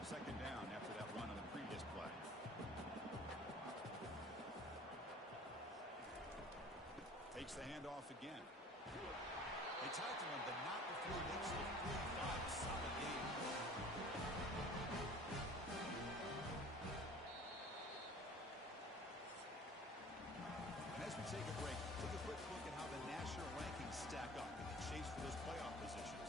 Second down after that run on the previous play. Takes the handoff again. They tackle him, but not before he makes the 45. Solid game. And as we take a break, take a quick look at how the national rankings stack up in the chase for those playoff positions.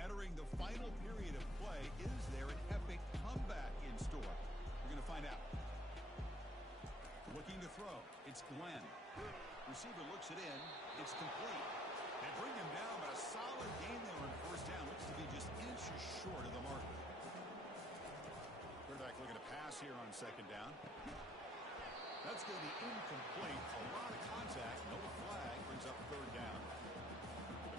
Entering the final period of play, is there an epic comeback in store? We're going to find out. Looking to throw. It's Glenn. Receiver looks it in. It's complete. They bring him down, but a solid game there on first down. Looks to be just inches short of the marker. Quarterback looking to pass here on second down. That's going to be incomplete. A lot of contact. No flag. Brings up third down.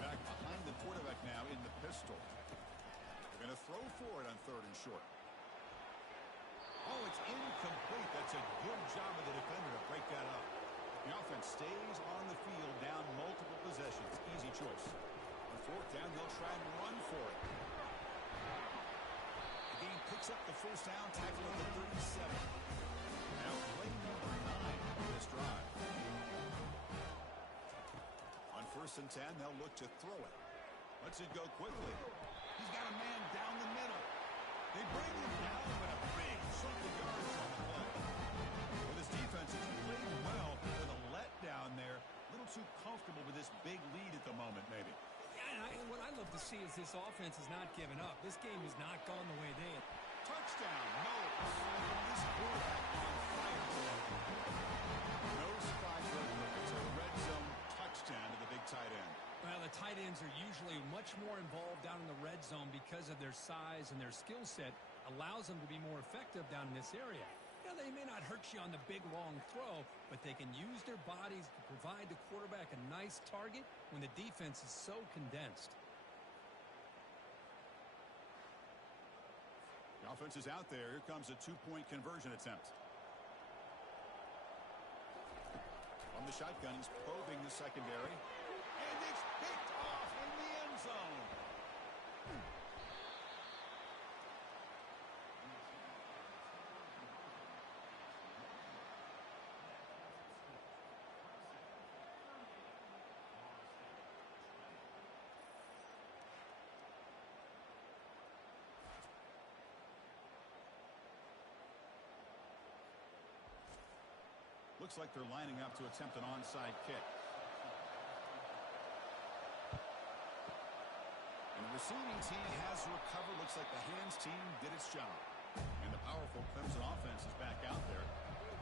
Back behind the quarterback now in the pistol. They're going to throw for it on third and short. Oh, it's incomplete. That's a good job of the defender to break that up. The offense stays on the field down multiple possessions. Easy choice. On fourth down, they'll try and run for it. The game picks up the first down, tackle at the 37. Now play number 9 on this drive. First and 10, they'll look to throw it. Lets it go quickly. He's got a man down the middle. They bring him down, but a big chunk of yards on the play. Well, this defense has played well with a letdown there. A little too comfortable with this big lead at the moment, maybe. Yeah, and what I love to see is this offense has not given up. This game has not gone the way they had. Touchdown, Knowles. This quarterback on fire today. No surprise for him. It's a red zone touchdown to the big tight end. Well, the tight ends are usually much more involved down in the red zone because of their size and their skill set allows them to be more effective down in this area. Yeah, they may not hurt you on the big, long throw, but they can use their bodies to provide the quarterback a nice target when the defense is so condensed. The offense is out there. Here comes a two-point conversion attempt. On the shotgun, he's probing the secondary. And it's picked off in the end zone. looks like they're lining up to attempt an onside kick. And the receiving team has recovered. Looks like the hands team did its job. And the powerful Clemson offense is back out there.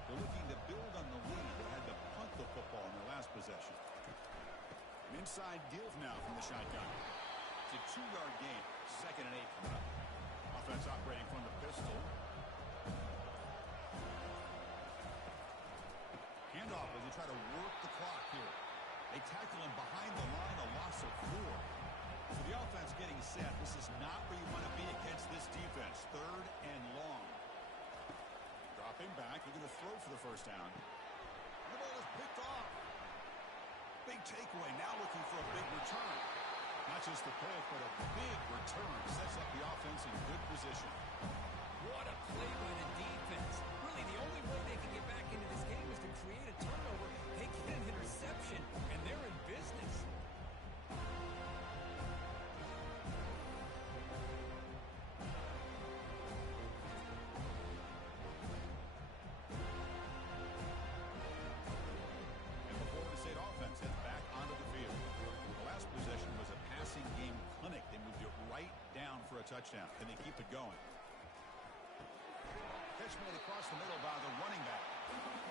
They're looking to build on the lead. They had to punt the football in their last possession. An inside give now from the shotgun. It's a 2-yard gain. 2nd and 8 coming up. Offense operating from the pistol. Handoff as they try to work the clock here. They tackle him behind the line, a loss of 4. So the offense getting set. This is not where you want to be against this defense. 3rd and long. Dropping back, looking to throw for the first down. The ball is picked off. Big takeaway, now looking for a big return. Not just the pick, but a big return. Sets up the offense in good position. What a play by the defense. Really, the only way they can get back into this game is to create a turnover. They get an interception, and they're in business. And the Florida State offense heads back onto the field. The last possession was a passing game clinic. They moved it right down for a touchdown. Can they keep it going? Catch made across the middle by the running back.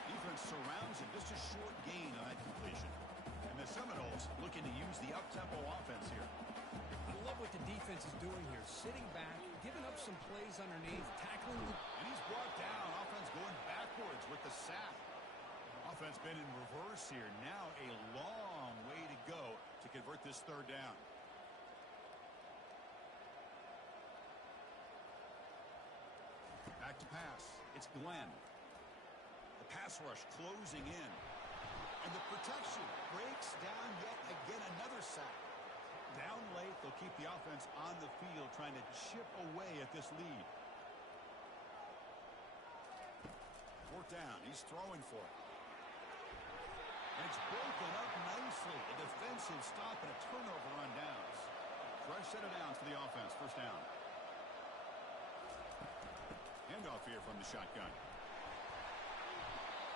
Defense surrounds him. Just a short gain on that completion. And the Seminoles looking to use the up-tempo offense here. I love what the defense is doing here. Sitting back, giving up some plays underneath, tackling. And he's brought down. Offense going backwards with the sack. Offense been in reverse here. Now a long way to go to convert this 3rd down. Back to pass. It's Glenn. The pass rush closing in. And the protection breaks down yet again. Another sack. Down late, they'll keep the offense on the field trying to chip away at this lead. 4th down. He's throwing for it. And it's broken up nicely. A defensive stop and a turnover on downs. Fresh set of downs for the offense. 1st down. Handoff here from the shotgun.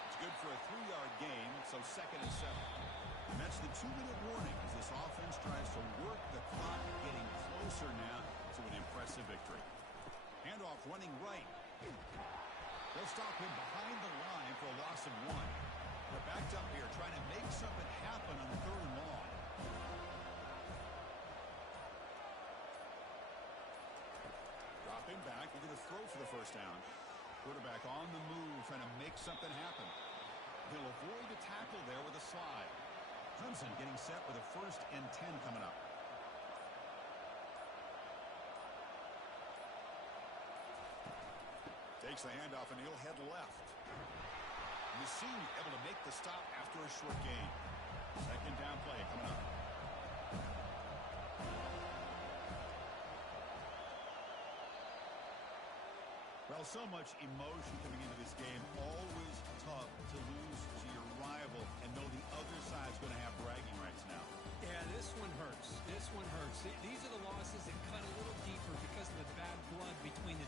It's good for a 3-yard gain, so 2nd and 7. And that's the 2-minute warning as this offense tries to work the clock, getting closer now to an impressive victory. Handoff running right. They'll stop him behind the line for a loss of 1. They're backed up here trying to make something happen on the 3rd and long. Dropping back, we're going to throw for the first down. Quarterback on the move, trying to make something happen. He'll avoid the tackle there with a slide. Clemson getting set with a 1st and 10 coming up. Takes the handoff and he'll head left. Messini able to make the stop after a short gain. 2nd down play coming up. Well, so much emotion coming into this game. Always tough to lose to your rival and know the other side's going to have bragging rights now. Yeah, this one hurts. This one hurts. These are the losses that cut a little deeper because of the bad blood between the